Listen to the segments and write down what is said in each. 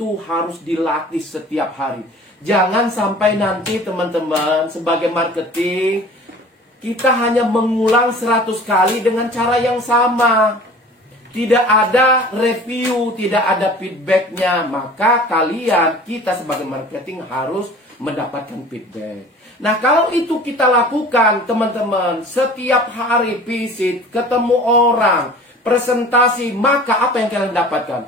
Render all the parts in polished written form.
itu harus dilatih setiap hari. Jangan sampai nanti teman-teman sebagai marketing kita hanya mengulang 100 kali dengan cara yang sama. Tidak ada review, tidak ada feedbacknya. Maka kita sebagai marketing harus mendapatkan feedback. Nah, kalau itu kita lakukan, teman-teman, setiap hari visit, ketemu orang, presentasi, maka apa yang kalian dapatkan?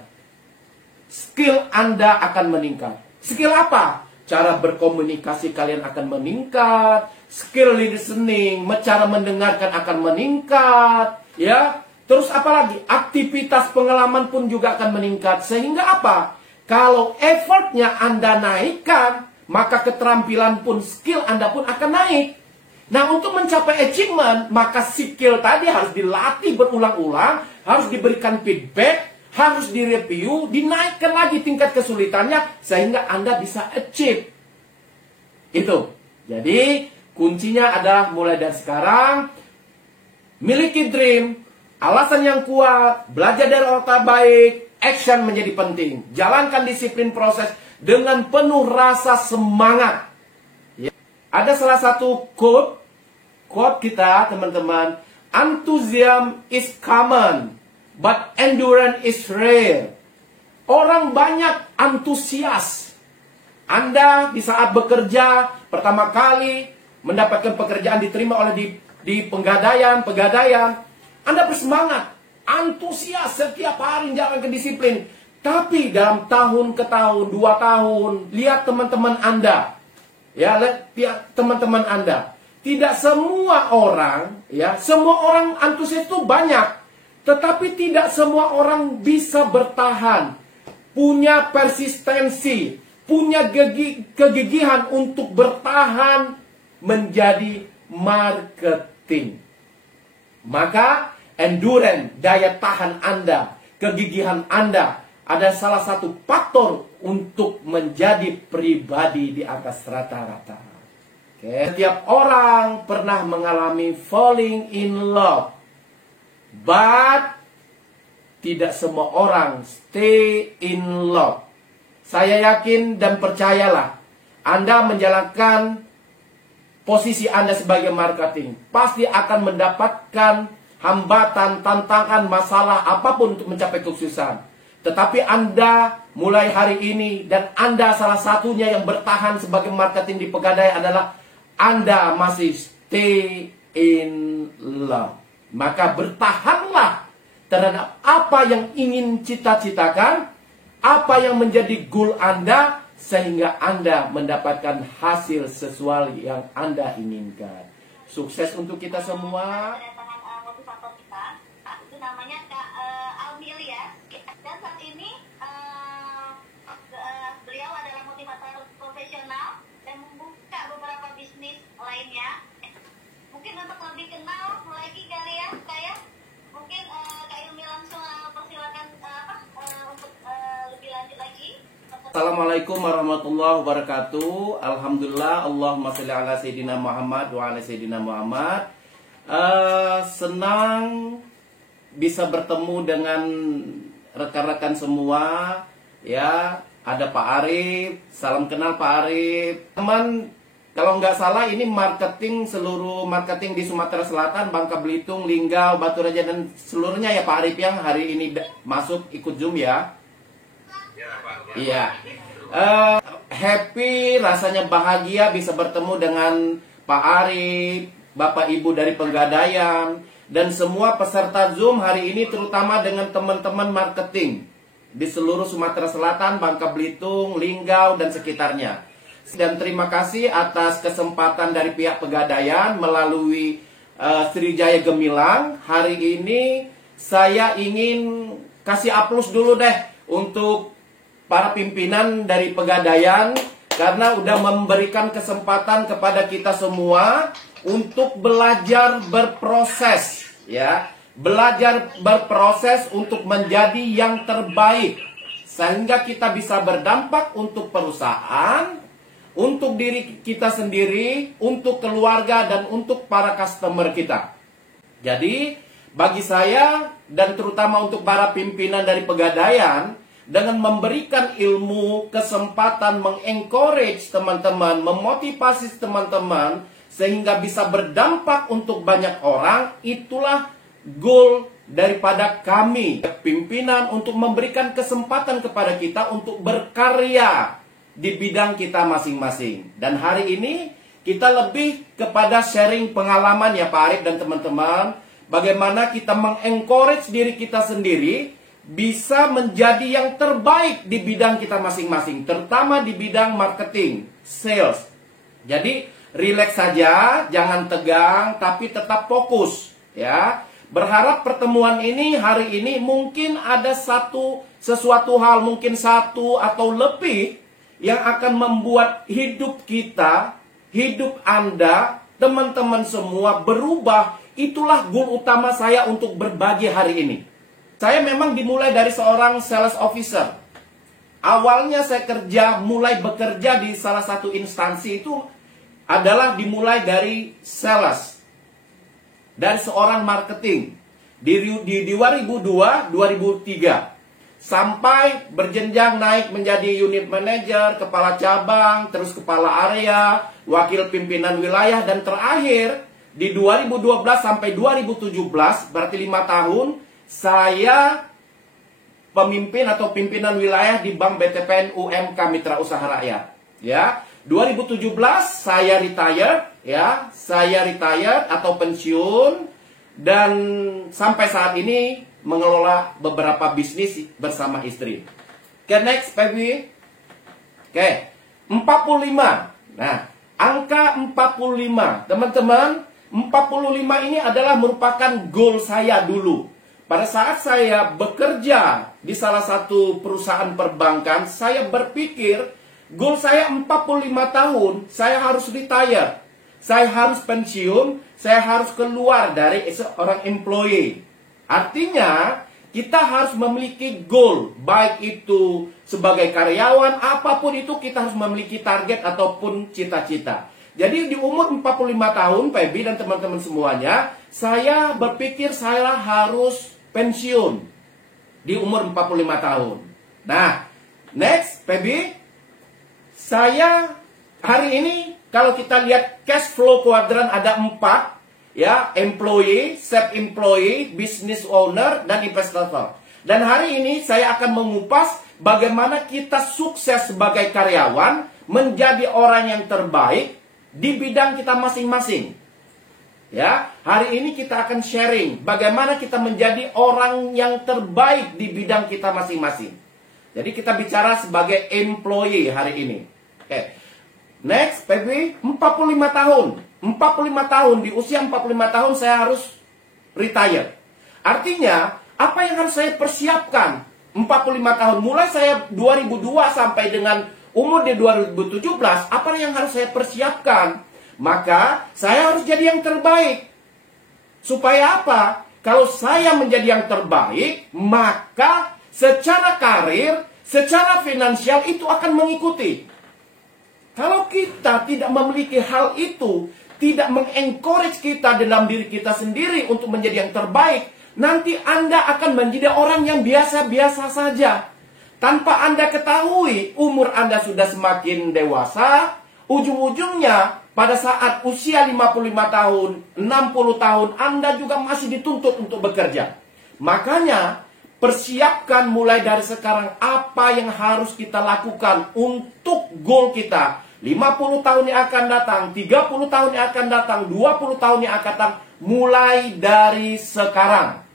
Skill Anda akan meningkat. Skill apa? Cara berkomunikasi kalian akan meningkat. Skill listening, cara mendengarkan akan meningkat. Ya. Terus apalagi? Aktivitas pengalaman pun juga akan meningkat. Sehingga apa? Kalau effortnya Anda naikkan, maka keterampilan pun, skill Anda pun akan naik. Nah, untuk mencapai achievement, maka skill tadi harus dilatih berulang-ulang, harus diberikan feedback, harus direview, dinaikkan lagi tingkat kesulitannya, sehingga Anda bisa achieve. Itu. Jadi, kuncinya adalah mulai dari sekarang, miliki dream, alasan yang kuat, belajar dari orang terbaik, action menjadi penting. Jalankan disiplin proses dengan penuh rasa semangat. Ya. Ada salah satu quote kita, teman-teman. Enthusiasm is common, but endurance is rare. Orang banyak antusias. Anda di saat bekerja, pertama kali mendapatkan pekerjaan diterima oleh di pegadaian, Anda bersemangat, antusias setiap hari menjalankan disiplin. Tapi dalam tahun ke tahun, 2 tahun, lihat teman-teman Anda. Ya, lihat teman-teman Anda. Tidak semua orang, ya, semua orang antusias itu banyak. Tetapi tidak semua orang bisa bertahan. Punya persistensi, punya kegigihan untuk bertahan menjadi marketing. Maka endurance, daya tahan Anda, kegigihan Anda ada salah satu faktor untuk menjadi pribadi di atas rata-rata. Setiap orang pernah mengalami falling in love, but tidak semua orang stay in love. Saya yakin dan percayalah, Anda menjalankan posisi Anda sebagai marketing, pasti akan mendapatkan hambatan, tantangan, masalah apapun untuk mencapai kesuksesan. Tetapi Anda mulai hari ini, dan Anda salah satunya yang bertahan sebagai marketing di Pegadaian adalah Anda masih stay in love. Maka bertahanlah terhadap apa yang ingin cita-citakan, apa yang menjadi goal Anda, sehingga Anda mendapatkan hasil sesuai yang Anda inginkan. Sukses untuk kita semua. Motivator kita, itu namanya Kak Almilia. Dan saat ini beliau adalah motivator profesional dan membuka beberapa bisnis lainnya. Mungkin untuk lebih kenal lagi kali ya, Kak. Mungkin Kak Ilmi langsung persilakan untuk lebih lanjut lagi. Assalamualaikum warahmatullahi wabarakatuh. Alhamdulillah, Allahumma sholli ala sayyidina Muhammad wa ala sayyidina Muhammad. Senang bisa bertemu dengan rekan-rekan semua. Ya, ada Pak Arif. Salam kenal Pak Arif. Teman, kalau nggak salah ini marketing, seluruh marketing di Sumatera Selatan, Bangka Belitung, Linggau, Batu Raja, dan seluruhnya ya Pak Arif yang hari ini masuk ikut Zoom ya. Iya. Happy, rasanya bahagia bisa bertemu dengan Pak Arif, Bapak Ibu dari Pegadaian, dan semua peserta Zoom hari ini, terutama dengan teman-teman marketing di seluruh Sumatera Selatan, Bangka Belitung, Linggau, dan sekitarnya. Dan terima kasih atas kesempatan dari pihak Pegadaian melalui Sriwijaya Gemilang. Hari ini saya ingin kasih aplaus dulu deh untuk para pimpinan dari Pegadaian, karena udah memberikan kesempatan kepada kita semua untuk belajar berproses, ya. Belajar berproses untuk menjadi yang terbaik, sehingga kita bisa berdampak untuk perusahaan, untuk diri kita sendiri, untuk keluarga, dan untuk para customer kita. Jadi, bagi saya dan terutama untuk para pimpinan dari Pegadaian, dengan memberikan ilmu, kesempatan, mengencourage teman-teman, memotivasi teman-teman, sehingga bisa berdampak untuk banyak orang. Itulah goal daripada kami, pimpinan, untuk memberikan kesempatan kepada kita untuk berkarya di bidang kita masing-masing. Dan hari ini kita lebih kepada sharing pengalaman ya Pak Arif dan teman-teman, bagaimana kita mengencourage diri kita sendiri bisa menjadi yang terbaik di bidang kita masing-masing, terutama di bidang marketing, sales. Jadi relax saja, jangan tegang, tapi tetap fokus ya. Berharap pertemuan ini hari ini mungkin ada sesuatu hal, mungkin satu atau lebih yang akan membuat hidup kita, hidup Anda, teman-teman semua berubah. Itulah goal utama saya untuk berbagi hari ini. Saya memang dimulai dari seorang sales officer. Awalnya saya mulai bekerja di salah satu instansi itu adalah dimulai dari sales. Dari seorang marketing. Di 2002, 2003. Sampai berjenjang naik menjadi unit manager, kepala cabang, terus kepala area, wakil pimpinan wilayah, dan terakhir di 2012 sampai 2017, berarti 5 tahun, saya pemimpin atau pimpinan wilayah di Bank BTPN UMK Mitra Usaha Rakyat. Ya, 2017 saya retire, ya, saya retire atau pensiun, dan sampai saat ini mengelola beberapa bisnis bersama istri. Oke, next, baby. Oke, 45. Nah, angka 45, teman-teman, 45 ini adalah merupakan goal saya dulu. Pada saat saya bekerja di salah satu perusahaan perbankan, saya berpikir goal saya 45 tahun, saya harus retire. Saya harus pensiun, saya harus keluar dari seorang employee. Artinya, kita harus memiliki goal, baik itu sebagai karyawan, apapun itu kita harus memiliki target ataupun cita-cita. Jadi di umur 45 tahun, Pebi dan teman-teman semuanya, saya berpikir saya harus pensiun di umur 45 tahun. Nah, next, Pebi, saya hari ini kalau kita lihat cash flow kuadran ada 4, ya, employee, self-employee, business owner, dan investor. Dan hari ini saya akan mengupas bagaimana kita sukses sebagai karyawan, menjadi orang yang terbaik di bidang kita masing-masing. Ya, hari ini kita akan sharing bagaimana kita menjadi orang yang terbaik di bidang kita masing-masing. Jadi kita bicara sebagai employee hari ini. Oke. Next, baby, 45 tahun. 45 tahun, di usia 45 tahun saya harus retire. Artinya, apa yang harus saya persiapkan? 45 tahun, mulai saya 2002 sampai dengan umur di 2017, apa yang harus saya persiapkan? Maka, saya harus jadi yang terbaik. Supaya apa? Kalau saya menjadi yang terbaik, maka secara karir, secara finansial itu akan mengikuti. Kalau kita tidak memiliki hal itu, tidak mengencourage kita dalam diri kita sendiri untuk menjadi yang terbaik, nanti Anda akan menjadi orang yang biasa-biasa saja. Tanpa Anda ketahui, umur Anda sudah semakin dewasa, ujung-ujungnya pada saat usia 55 tahun, 60 tahun, Anda juga masih dituntut untuk bekerja. Makanya, persiapkan mulai dari sekarang apa yang harus kita lakukan untuk goal kita. 50 tahun yang akan datang, 30 tahun yang akan datang, 20 tahun yang akan datang, mulai dari sekarang.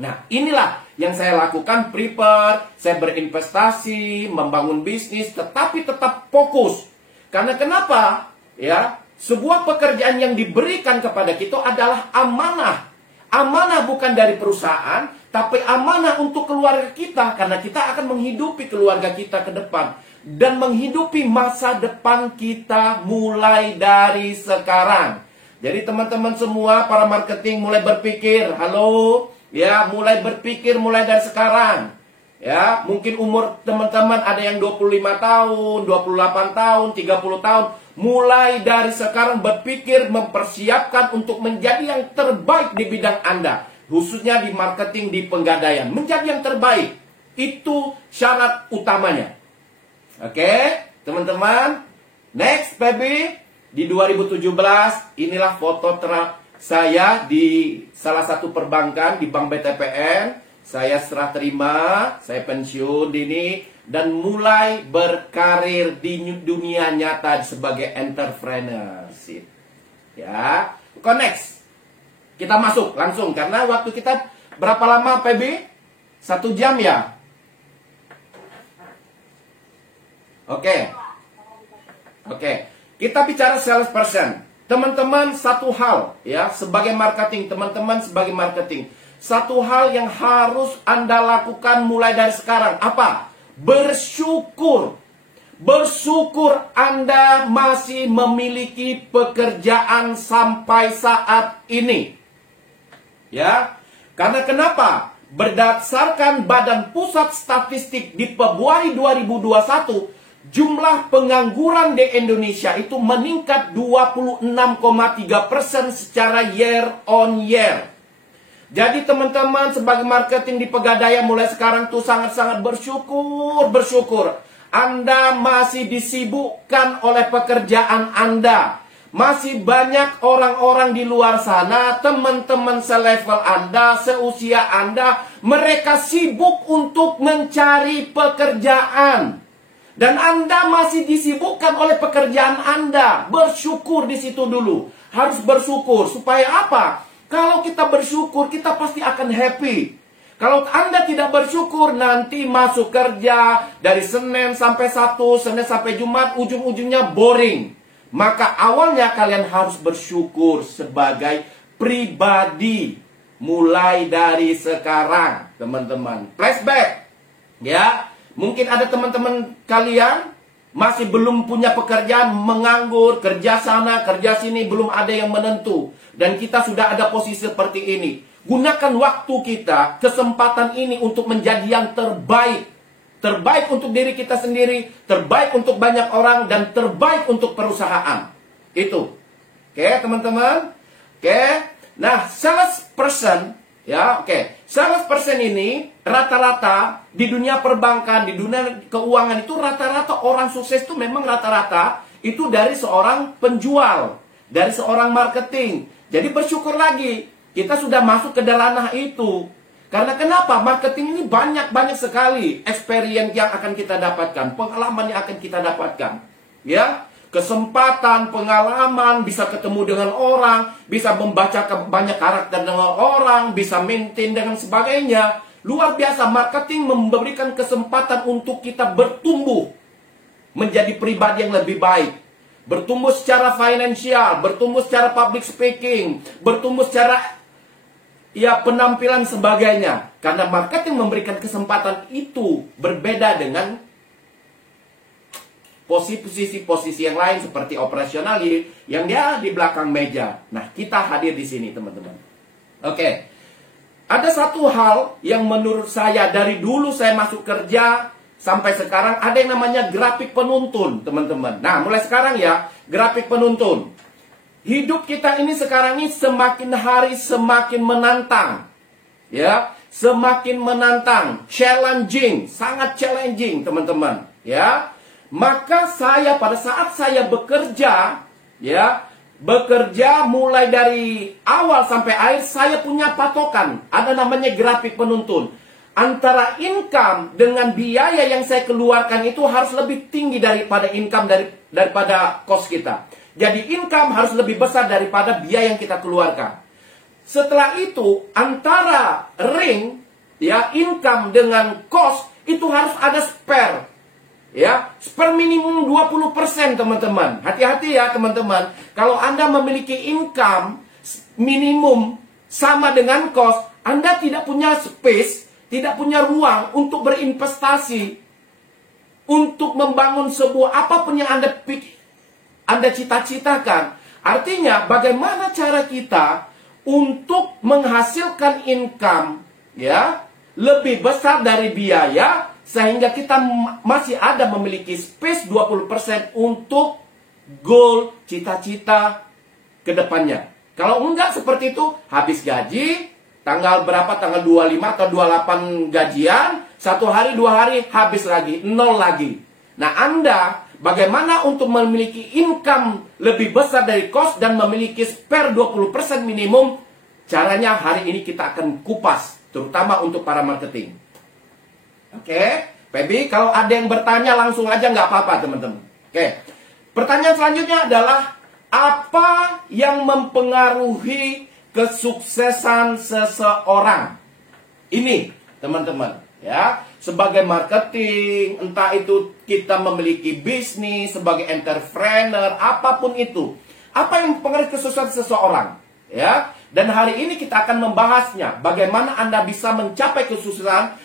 Nah, inilah yang saya lakukan, prepare, saya berinvestasi, membangun bisnis, tetapi tetap fokus. Karena kenapa? Ya, sebuah pekerjaan yang diberikan kepada kita adalah amanah. Amanah bukan dari perusahaan, tapi amanah untuk keluarga kita. Karena kita akan menghidupi keluarga kita ke depan. Dan menghidupi masa depan kita mulai dari sekarang. Jadi teman-teman semua, para marketing mulai berpikir, halo, ya, mulai berpikir mulai dari sekarang. Ya, mungkin umur teman-teman ada yang 25 tahun, 28 tahun, 30 tahun. Mulai dari sekarang berpikir mempersiapkan untuk menjadi yang terbaik di bidang Anda. Khususnya di marketing, di penggadaian. Menjadi yang terbaik. Itu syarat utamanya. Oke, teman-teman. Next, Baby. Di 2017, inilah foto saya di salah satu perbankan di Bank BTPN. Saya serah terima, saya pensiun dini, dan mulai berkarir di dunia nyata sebagai entrepreneurship. Ya, next. Kita masuk langsung, karena waktu kita berapa lama, PB? 1 jam ya? Oke. Kita bicara salesperson. Teman-teman, satu hal ya, sebagai marketing, teman-teman sebagai marketing, satu hal yang harus Anda lakukan mulai dari sekarang, apa? Bersyukur. Bersyukur Anda masih memiliki pekerjaan sampai saat ini. Ya. Karena kenapa? Berdasarkan Badan Pusat Statistik di Februari 2021, jumlah pengangguran di Indonesia itu meningkat 26,3% secara year on year. Jadi teman-teman sebagai marketing di Pegadaian mulai sekarang tuh sangat-sangat bersyukur. Anda masih disibukkan oleh pekerjaan Anda. Masih banyak orang-orang di luar sana, teman-teman selevel Anda, seusia Anda, mereka sibuk untuk mencari pekerjaan. Dan Anda masih disibukkan oleh pekerjaan Anda. Bersyukur di situ dulu. Harus bersyukur. Supaya apa? Kalau kita bersyukur, kita pasti akan happy. Kalau Anda tidak bersyukur, nanti masuk kerja dari Senin sampai Sabtu, Senin sampai Jumat, ujung-ujungnya boring. Maka awalnya kalian harus bersyukur sebagai pribadi. Mulai dari sekarang, teman-teman. Flashback. Ya. Mungkin ada teman-teman kalian masih belum punya pekerjaan, menganggur, kerja sana, kerja sini, belum ada yang menentu. Dan kita sudah ada posisi seperti ini. Gunakan waktu kita, kesempatan ini untuk menjadi yang terbaik. Terbaik untuk diri kita sendiri, terbaik untuk banyak orang, dan terbaik untuk perusahaan. Itu. Oke, teman-teman? Oke. Nah, salesperson, ya, oke. Salesperson ini rata-rata di dunia perbankan, di dunia keuangan itu rata-rata orang sukses itu memang rata-rata itu dari seorang penjual, dari seorang marketing. Jadi bersyukur lagi, kita sudah masuk ke ranah itu. Karena kenapa? Marketing ini banyak sekali experience yang akan kita dapatkan, pengalaman yang akan kita dapatkan. Ya, kesempatan, pengalaman, bisa ketemu dengan orang, bisa membaca banyak karakter dengan orang, bisa maintain dengan sebagainya. Luar biasa, marketing memberikan kesempatan untuk kita bertumbuh menjadi pribadi yang lebih baik. Bertumbuh secara finansial, bertumbuh secara public speaking, bertumbuh secara penampilan sebagainya. Karena marketing memberikan kesempatan itu berbeda dengan posisi-posisi yang lain seperti operasional yang dia di belakang meja. Nah, kita hadir di sini, teman-teman. Oke. Ada satu hal yang menurut saya dari dulu saya masuk kerja sampai sekarang ada yang namanya grafik penuntun, teman-teman. Nah, mulai sekarang ya, grafik penuntun. Hidup kita ini sekarang ini semakin hari semakin menantang. Ya, semakin menantang, challenging, sangat challenging, teman-teman, ya. Maka saya pada saat saya bekerja, ya, bekerja mulai dari awal sampai akhir saya punya patokan, ada namanya grafik penuntun. Antara income dengan biaya yang saya keluarkan itu harus lebih tinggi daripada income daripada cost kita. Jadi income harus lebih besar daripada biaya yang kita keluarkan. Setelah itu antara ring, ya, income dengan cost itu harus ada spare. Ya, spare minimum 20%, teman-teman. Hati-hati ya, teman-teman. Kalau Anda memiliki income minimum sama dengan cost, Anda tidak punya space, tidak punya ruang untuk berinvestasi, untuk membangun sebuah apapun yang Anda cita-citakan. Artinya, bagaimana cara kita untuk menghasilkan income, ya, lebih besar dari biaya, sehingga kita masih ada memiliki space 20% untuk goal, cita-cita ke depannya. Kalau enggak seperti itu, habis gaji, tanggal berapa, tanggal 25 atau 28 gajian, 1 hari, 2 hari, habis lagi, nol lagi. Nah, Anda bagaimana untuk memiliki income lebih besar dari cost dan memiliki spare 20% minimum? Caranya hari ini kita akan kupas, terutama untuk para marketing. Oke, Feby, kalau ada yang bertanya langsung aja, nggak apa-apa teman-teman. Oke, pertanyaan selanjutnya adalah, apa yang mempengaruhi kesuksesan seseorang? Ini, teman-teman, ya. Sebagai marketing, entah itu kita memiliki bisnis, sebagai entrepreneur, apapun itu. Apa yang mempengaruhi kesuksesan seseorang? Ya. Dan hari ini kita akan membahasnya. Bagaimana Anda bisa mencapai kesuksesan,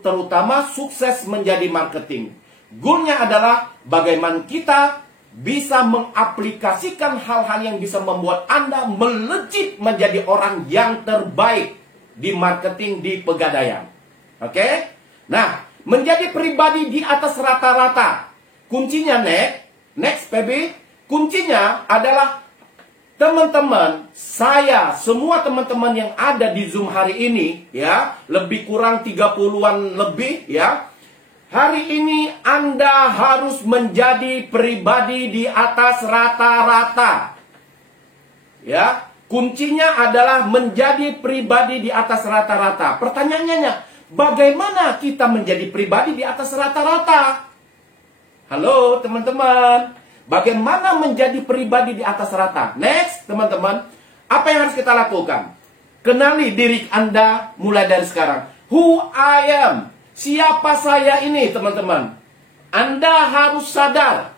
terutama sukses menjadi marketing. Goalnya adalah bagaimana kita bisa mengaplikasikan hal-hal yang bisa membuat Anda melejit menjadi orang yang terbaik di marketing di Pegadaian. Oke? Nah, menjadi pribadi di atas rata-rata. Kuncinya next baby. Kuncinya adalah teman-teman, saya, semua teman-teman yang ada di Zoom hari ini, ya, lebih kurang 30-an lebih, ya. Hari ini Anda harus menjadi pribadi di atas rata-rata. Ya, kuncinya adalah menjadi pribadi di atas rata-rata. Pertanyaannya, bagaimana kita menjadi pribadi di atas rata-rata? Halo teman-teman, bagaimana menjadi pribadi di atas rata? Next, teman-teman, apa yang harus kita lakukan? Kenali diri Anda mulai dari sekarang. Who I am. Siapa saya ini, teman-teman? Anda harus sadar,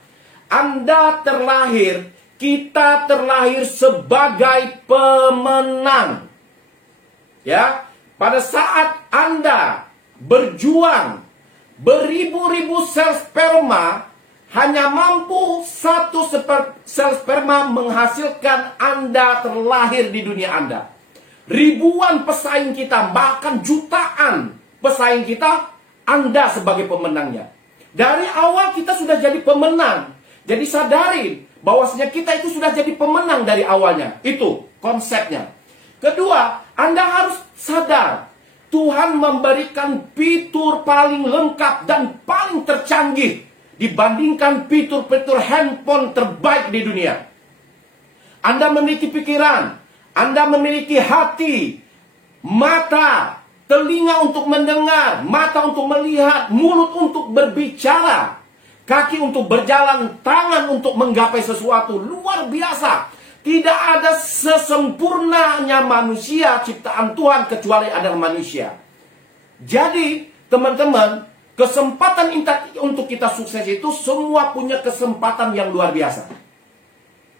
Anda terlahir, kita terlahir sebagai pemenang. Ya, pada saat Anda berjuang, beribu-ribu sel sperma hanya mampu 1 sel sperma menghasilkan Anda terlahir di dunia Anda. Ribuan pesaing kita, bahkan jutaan pesaing kita, Anda sebagai pemenangnya. Dari awal kita sudah jadi pemenang. Jadi sadarin bahwasanya kita itu sudah jadi pemenang dari awalnya. Itu konsepnya. Kedua, Anda harus sadar Tuhan memberikan fitur paling lengkap dan paling tercanggih dibandingkan fitur-fitur handphone terbaik di dunia. Anda memiliki pikiran, Anda memiliki hati, mata, telinga untuk mendengar, mata untuk melihat, mulut untuk berbicara, kaki untuk berjalan, tangan untuk menggapai sesuatu. Luar biasa. Tidak ada sesempurnanya manusia ciptaan Tuhan kecuali adalah manusia. Jadi, teman-teman, kesempatan untuk kita sukses itu semua punya kesempatan yang luar biasa.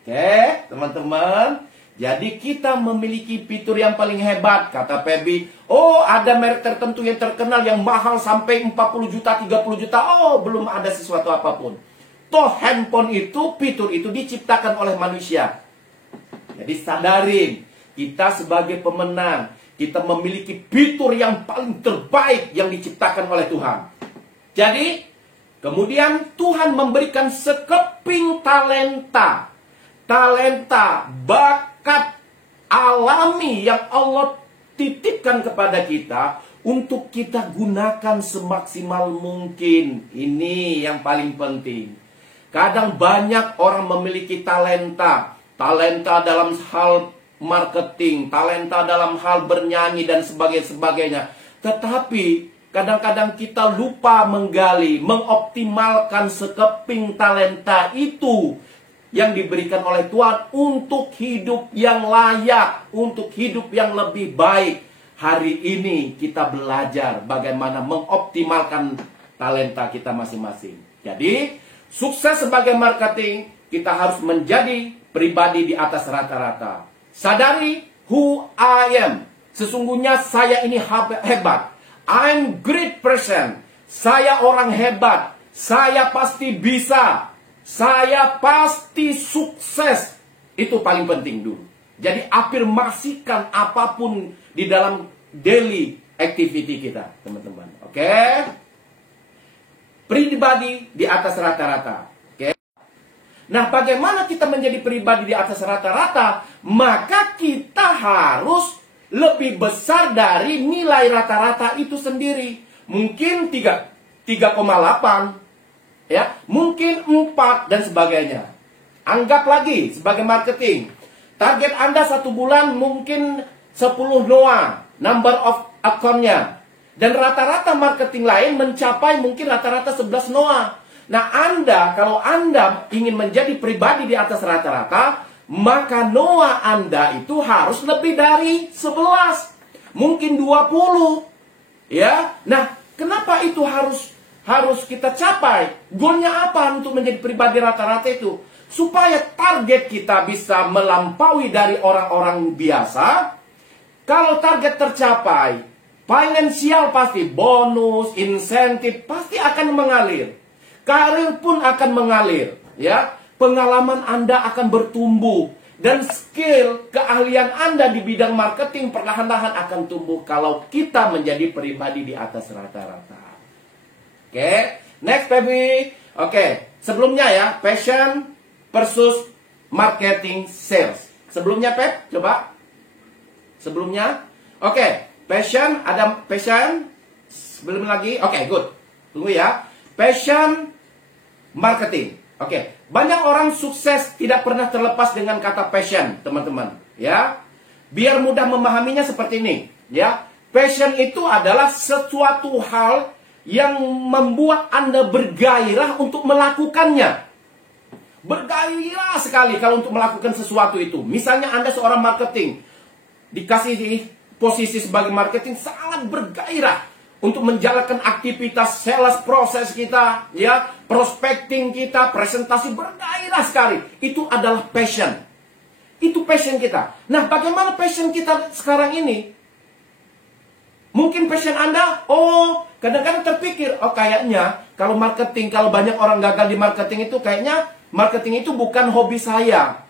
Oke, teman-teman. Jadi kita memiliki fitur yang paling hebat, kata Feby. Oh, ada merek tertentu yang terkenal yang mahal sampai 40 juta, 30 juta. Oh, belum ada sesuatu apapun. Toh handphone itu, fitur itu diciptakan oleh manusia. Jadi sadarin, kita sebagai pemenang, kita memiliki fitur yang paling terbaik yang diciptakan oleh Tuhan. Jadi, kemudian Tuhan memberikan sekeping talenta. Talenta, bakat alami yang Allah titipkan kepada kita untuk kita gunakan semaksimal mungkin. Ini yang paling penting. Kadang banyak orang memiliki talenta. Talenta dalam hal marketing, talenta dalam hal bernyanyi dan sebagainya. Tetapi kadang-kadang kita lupa menggali, mengoptimalkan sekeping talenta itu yang diberikan oleh Tuhan untuk hidup yang layak, untuk hidup yang lebih baik. Hari ini kita belajar bagaimana mengoptimalkan talenta kita masing-masing. Jadi, sukses sebagai marketing, kita harus menjadi pribadi di atas rata-rata. Sadari who I am. Sesungguhnya saya ini hebat. I'm great person. Saya orang hebat. Saya pasti bisa. Saya pasti sukses. Itu paling penting dulu. Jadi afirmasikan apapun di dalam daily activity kita, teman-teman. Oke? Pribadi di atas rata-rata. Oke? Nah, bagaimana kita menjadi pribadi di atas rata-rata? Maka kita harus lebih besar dari nilai rata-rata itu sendiri. mungkin 3,8, ya, mungkin 4 dan sebagainya. Anggap lagi sebagai marketing. Target Anda 1 bulan mungkin 10 NOA, number of account-nya. Dan rata-rata marketing lain mencapai mungkin rata-rata 11 NOA. Nah, kalau Anda ingin menjadi pribadi di atas rata-rata, maka NOA Anda itu harus lebih dari 11. Mungkin 20. Ya. Nah, kenapa itu harus kita capai? Goalnya apa untuk menjadi pribadi rata-rata itu? Supaya target kita bisa melampaui dari orang-orang biasa. Kalau target tercapai, finansial pasti, bonus, insentif pasti akan mengalir. Karir pun akan mengalir, ya. Pengalaman Anda akan bertumbuh dan skill, keahlian Anda di bidang marketing perlahan-lahan akan tumbuh kalau kita menjadi pribadi di atas rata-rata. Oke, next baby. Oke, sebelumnya ya, passion versus marketing sales. Sebelumnya Pep, coba. Sebelumnya. Oke, passion, ada passion. Sebelum lagi. Oke, good. Tunggu ya. Passion, marketing. Oke, banyak orang sukses tidak pernah terlepas dengan kata passion, teman-teman. Ya, biar mudah memahaminya seperti ini. Ya, passion itu adalah sesuatu hal yang membuat Anda bergairah untuk melakukannya. Bergairah sekali kalau untuk melakukan sesuatu itu. Misalnya Anda seorang marketing, dikasih posisi sebagai marketing, sangat bergairah untuk menjalankan aktivitas sales proses kita, ya, prospecting kita, presentasi, bergairah sekali. Itu adalah passion. Itu passion kita. Nah, bagaimana passion kita sekarang ini? Mungkin passion Anda, kadang-kadang terpikir, kayaknya kalau marketing, kalau banyak orang gagal di marketing itu, kayaknya marketing itu bukan hobi saya.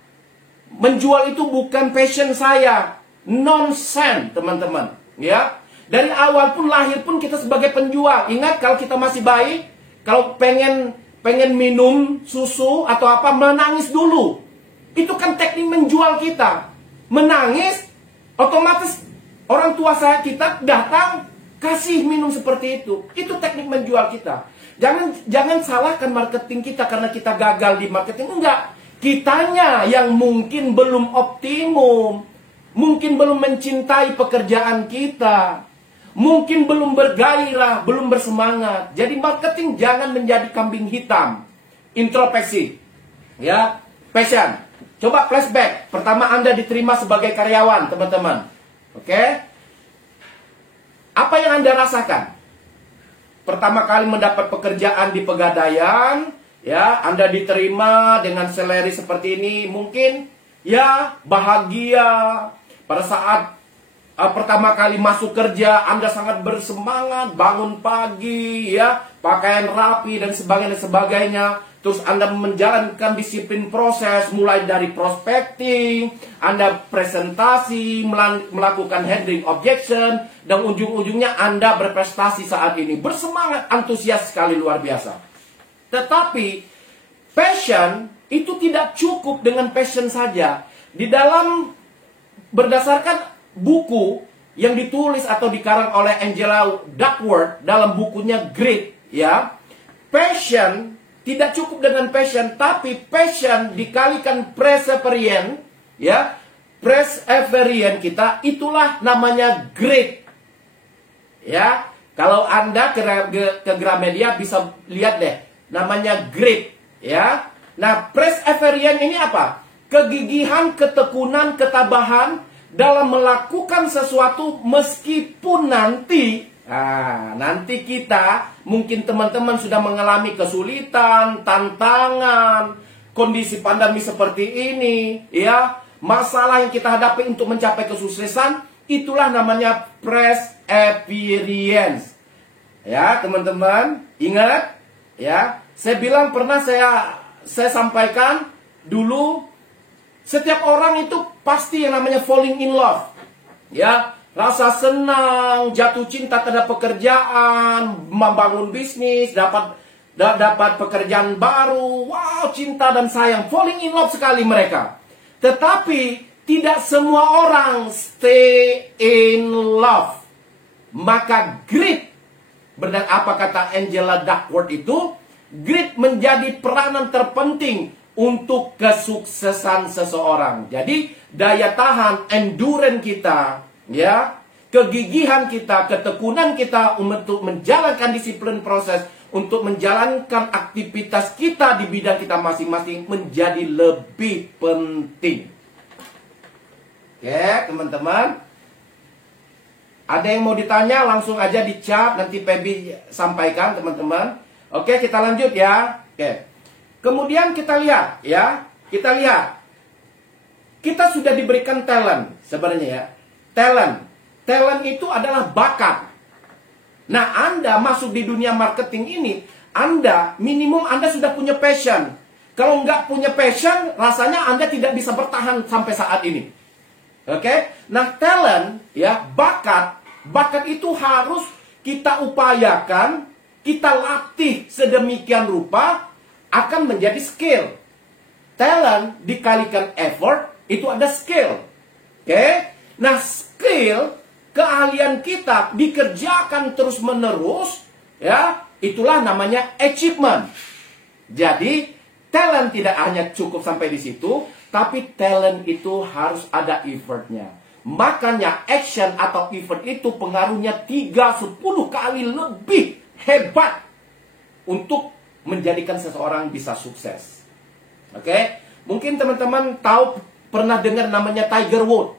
Menjual itu bukan passion saya. Nonsense, teman-teman. Ya, dari awal pun, lahir pun kita sebagai penjual. Ingat, kalau kita masih bayi, kalau pengen minum susu atau apa, menangis dulu. Itu kan teknik menjual kita. Menangis, otomatis orang tua kita datang, kasih minum seperti itu. Itu teknik menjual kita. Jangan salahkan marketing kita karena kita gagal di marketing. Enggak. Kitanya yang mungkin belum optimum. Mungkin belum mencintai pekerjaan kita. Mungkin belum bergairah, belum bersemangat. Jadi marketing jangan menjadi kambing hitam. Introspeksi. Ya, passion. Coba flashback. Pertama Anda diterima sebagai karyawan, teman-teman. Oke? Apa yang Anda rasakan? Pertama kali mendapat pekerjaan di Pegadaian, ya, Anda diterima dengan salary seperti ini, mungkin ya bahagia. Pada saat pertama kali masuk kerja, Anda sangat bersemangat, bangun pagi, ya, pakaian rapi dan sebagainya. Terus Anda menjalankan disiplin proses, mulai dari prospecting, Anda presentasi, melakukan handling objection, dan ujung-ujungnya Anda berprestasi saat ini. Bersemangat, antusias sekali, luar biasa. Tetapi passion itu tidak cukup dengan passion saja. Di dalam, berdasarkan buku yang ditulis atau dikarang oleh Angela Duckworth dalam bukunya Grit, ya, passion tidak cukup dengan passion, tapi passion dikalikan perseverance, ya, perseverance kita, itulah namanya grit. Ya, kalau Anda ke Gramedia bisa lihat deh, namanya grit, ya. Nah, perseverance ini apa? Kegigihan, ketekunan, ketabahan dalam melakukan sesuatu meskipun nanti kita, mungkin teman-teman sudah mengalami kesulitan, tantangan, kondisi pandemi seperti ini, ya, masalah yang kita hadapi untuk mencapai kesuksesan, itulah namanya perseverance. Ya, teman-teman, ingat, ya, saya bilang pernah saya sampaikan dulu, setiap orang itu pasti yang namanya falling in love. Ya, rasa senang, jatuh cinta terhadap pekerjaan, membangun bisnis, dapat pekerjaan baru, wow, cinta dan sayang, falling in love sekali mereka. Tetapi tidak semua orang stay in love. Maka grit Apa kata Angela Duckworth itu? Grit menjadi peranan terpenting untuk kesuksesan seseorang. Jadi daya tahan, endurance kita, ya, kegigihan kita, ketekunan kita untuk menjalankan disiplin proses, untuk menjalankan aktivitas kita di bidang kita masing-masing menjadi lebih penting. Oke, teman-teman. Ada yang mau ditanya, langsung aja di chat, nanti Pebi sampaikan, teman-teman. Oke, kita lanjut ya. Oke. Kemudian kita lihat ya. Kita lihat. Kita sudah diberikan talent sebenarnya ya. Talent. Talent itu adalah bakat. Nah, Anda masuk di dunia marketing ini, minimum Anda sudah punya passion. Kalau nggak punya passion, rasanya Anda tidak bisa bertahan sampai saat ini. Oke? Nah, talent ya, bakat itu harus kita upayakan, kita latih sedemikian rupa akan menjadi skill. Talent dikalikan effort itu ada skill. Oke? Nah, skill, keahlian kita dikerjakan terus-menerus, ya, itulah namanya achievement. Jadi, talent tidak hanya cukup sampai di situ, tapi talent itu harus ada effortnya. Makanya action atau effort itu pengaruhnya 3-10 kali lebih hebat untuk menjadikan seseorang bisa sukses. Oke? Mungkin teman-teman tahu, pernah dengar namanya Tiger Woods.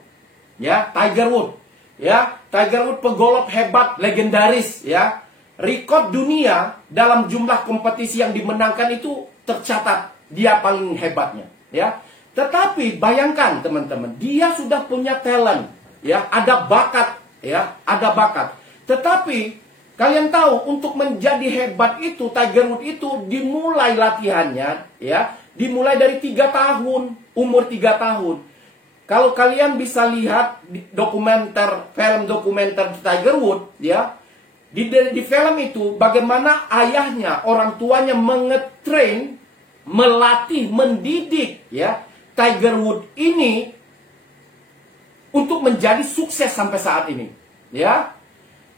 Ya, Tiger Woods. Ya, Tiger Woods pegolf hebat, legendaris, ya. Rekor dunia dalam jumlah kompetisi yang dimenangkan itu tercatat dia paling hebatnya, ya. Tetapi bayangkan teman-teman, dia sudah punya talent, ya, ada bakat, ya, ada bakat. Tetapi kalian tahu untuk menjadi hebat itu, Tiger Woods itu dimulai latihannya, ya, dimulai dari 3 tahun, umur 3 tahun. Kalau kalian bisa lihat film dokumenter Tiger Woods, ya, di film itu bagaimana ayahnya, orang tuanya mengetrain, melatih, mendidik, ya, Tiger Woods ini untuk menjadi sukses sampai saat ini, ya.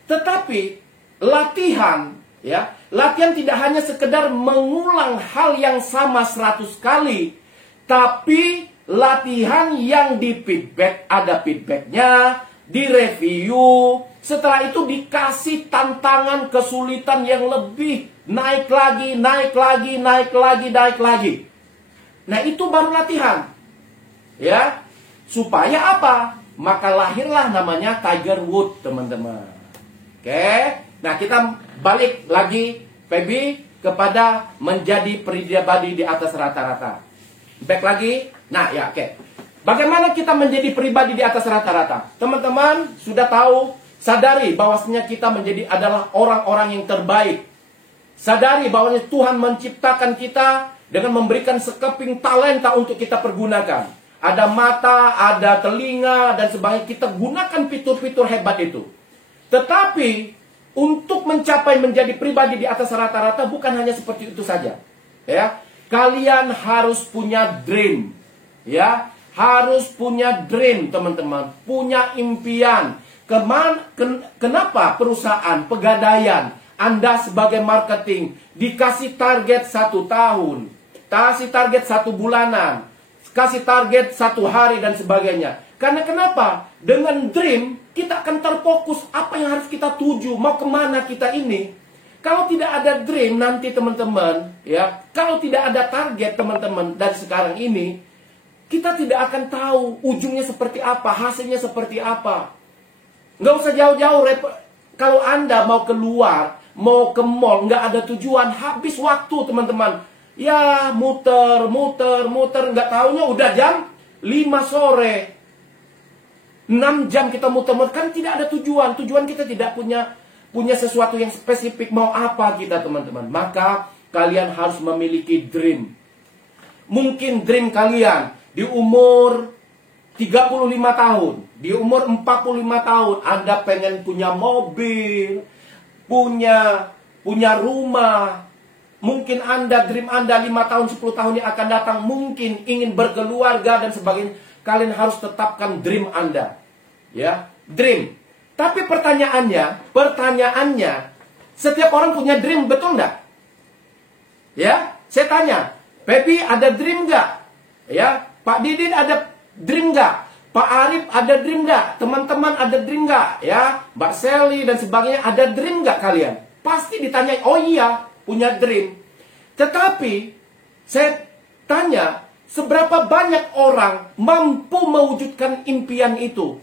Tetapi latihan, ya, latihan tidak hanya sekedar mengulang hal yang sama 100 kali, tapi latihan yang di feedback, ada feedbacknya, direview, setelah itu dikasih tantangan kesulitan yang lebih, naik lagi, naik lagi, naik lagi, naik lagi. Nah, itu baru latihan. Ya. Supaya apa? Maka lahirlah namanya Tiger Woods, teman-teman. Oke. Nah, kita balik lagi, Pebi, kepada menjadi pribadi di atas rata-rata. Back lagi. Nah, ya, oke. Bagaimana kita menjadi pribadi di atas rata-rata? Teman-teman sudah tahu, sadari bahwasanya kita adalah orang-orang yang terbaik. Sadari bahwa Tuhan menciptakan kita dengan memberikan sekeping talenta untuk kita pergunakan. Ada mata, ada telinga, dan sebagainya. Kita gunakan fitur-fitur hebat itu. Tetapi, untuk mencapai menjadi pribadi di atas rata-rata, bukan hanya seperti itu saja. Ya, kalian harus punya dream. Ya, harus punya dream, teman-teman. Punya impian. Kenapa perusahaan, pegadaian, Anda sebagai marketing, dikasih target 1 tahun, kasih target 1 bulanan, kasih target 1 hari dan sebagainya. Karena kenapa? Dengan dream, kita akan terfokus apa yang harus kita tuju, mau kemana kita ini. Kalau tidak ada dream nanti teman-teman, ya, kalau tidak ada target teman-teman dari sekarang ini, kita tidak akan tahu ujungnya seperti apa, hasilnya seperti apa. Nggak usah jauh-jauh, kalau Anda mau keluar, mau ke mall, nggak ada tujuan, habis waktu teman-teman. Ya, muter, nggak taunya udah jam 5 sore. 6 jam kita muter-muter, kan tidak ada tujuan. Tujuan kita tidak punya sesuatu yang spesifik, mau apa kita teman-teman. Maka kalian harus memiliki dream. Mungkin dream kalian di umur 35 tahun, di umur 45 tahun, Anda pengen punya mobil, punya rumah. Mungkin dream Anda 5 tahun, 10 tahun yang akan datang, mungkin ingin berkeluarga dan sebagainya. Kalian harus tetapkan dream Anda. Ya, dream. Tapi pertanyaannya, Setiap orang punya dream, betul nggak? Ya, saya tanya, Pepi ada dream nggak? Ya, Pak Didin ada dream nggak? Pak Arif ada dream nggak? Teman-teman ada dream nggak? Ya, Mbak Sally dan sebagainya ada dream nggak kalian? Pasti ditanya, oh iya, punya dream. Tetapi, saya tanya, seberapa banyak orang mampu mewujudkan impian itu?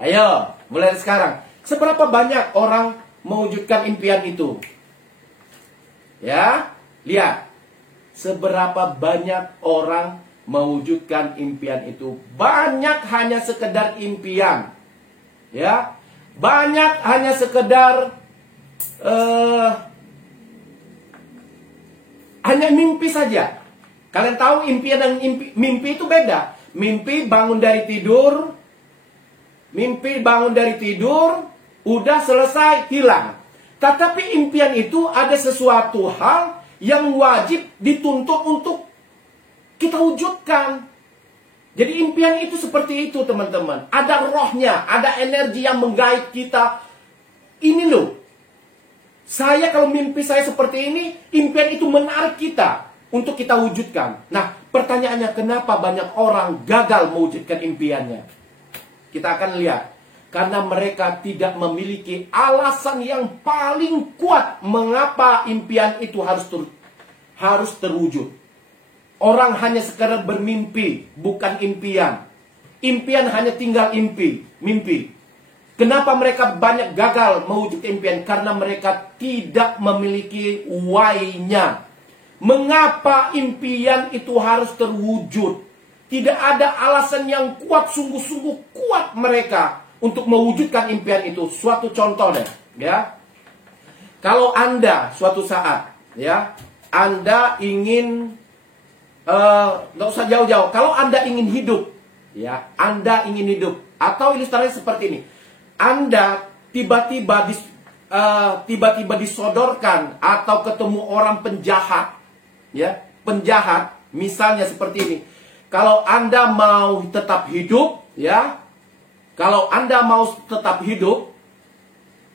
Ayo, mulai sekarang. Seberapa banyak orang mewujudkan impian itu? Ya, lihat. Seberapa banyak orang mewujudkan impian itu? Banyak hanya sekedar impian. Ya, banyak hanya sekedar hanya mimpi saja. Kalian tahu impian dan mimpi itu beda. Mimpi bangun dari tidur, udah selesai, hilang. Tetapi impian itu ada sesuatu hal yang wajib dituntut untuk kita wujudkan. Jadi impian itu seperti itu, teman-teman. Ada rohnya, ada energi yang menggait kita. Ini loh. Saya kalau mimpi saya seperti ini, impian itu menarik kita untuk kita wujudkan. Nah, pertanyaannya kenapa banyak orang gagal mewujudkan impiannya? Kita akan lihat. Karena mereka tidak memiliki alasan yang paling kuat mengapa impian itu harus terwujud. Orang hanya sekadar bermimpi, bukan impian. Impian hanya tinggal mimpi. Kenapa mereka banyak gagal mewujudkan impian? Karena mereka tidak memiliki why-nya. Mengapa impian itu harus terwujud? Tidak ada alasan yang kuat, sungguh-sungguh kuat mereka untuk mewujudkan impian itu. Suatu contoh deh, ya. Kalau Anda suatu saat, ya, Anda ingin, nggak usah jauh-jauh. Kalau Anda ingin hidup, ya, Anda ingin hidup, atau ilustrasinya seperti ini. Anda tiba-tiba disodorkan atau ketemu orang penjahat, ya, penjahat, misalnya seperti ini. Kalau Anda mau tetap hidup, ya, kalau Anda mau tetap hidup,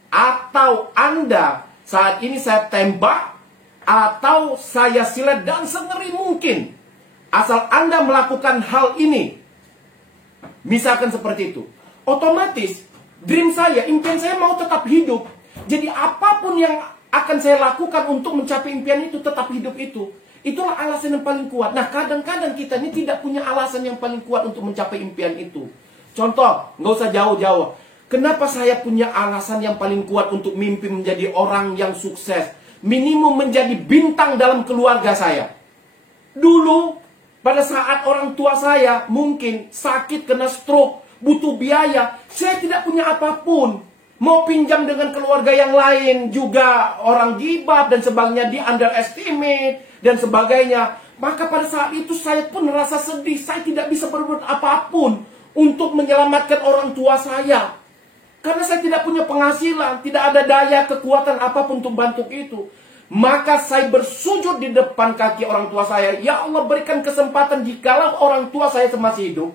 atau Anda saat ini saya tembak, atau saya silet dan sengeri mungkin, asal Anda melakukan hal ini, misalkan seperti itu, otomatis dream saya, impian saya mau tetap hidup. Jadi apapun yang akan saya lakukan untuk mencapai impian itu, tetap hidup itu. Itulah alasan yang paling kuat. Nah, kadang-kadang kita ini tidak punya alasan yang paling kuat untuk mencapai impian itu. Contoh, nggak usah jauh-jauh. Kenapa saya punya alasan yang paling kuat untuk mimpi menjadi orang yang sukses? Minimum menjadi bintang dalam keluarga saya. Dulu, pada saat orang tua saya mungkin sakit, kena stroke, butuh biaya, saya tidak punya apapun. Mau pinjam dengan keluarga yang lain, juga orang gibah dan sebagainya, di underestimate dan sebagainya. Maka pada saat itu saya pun merasa sedih. Saya tidak bisa berbuat apapun untuk menyelamatkan orang tua saya. Karena saya tidak punya penghasilan, tidak ada daya, kekuatan apapun untuk bantu itu. Maka saya bersujud di depan kaki orang tua saya. Ya Allah, berikan kesempatan jikalau orang tua saya masih hidup.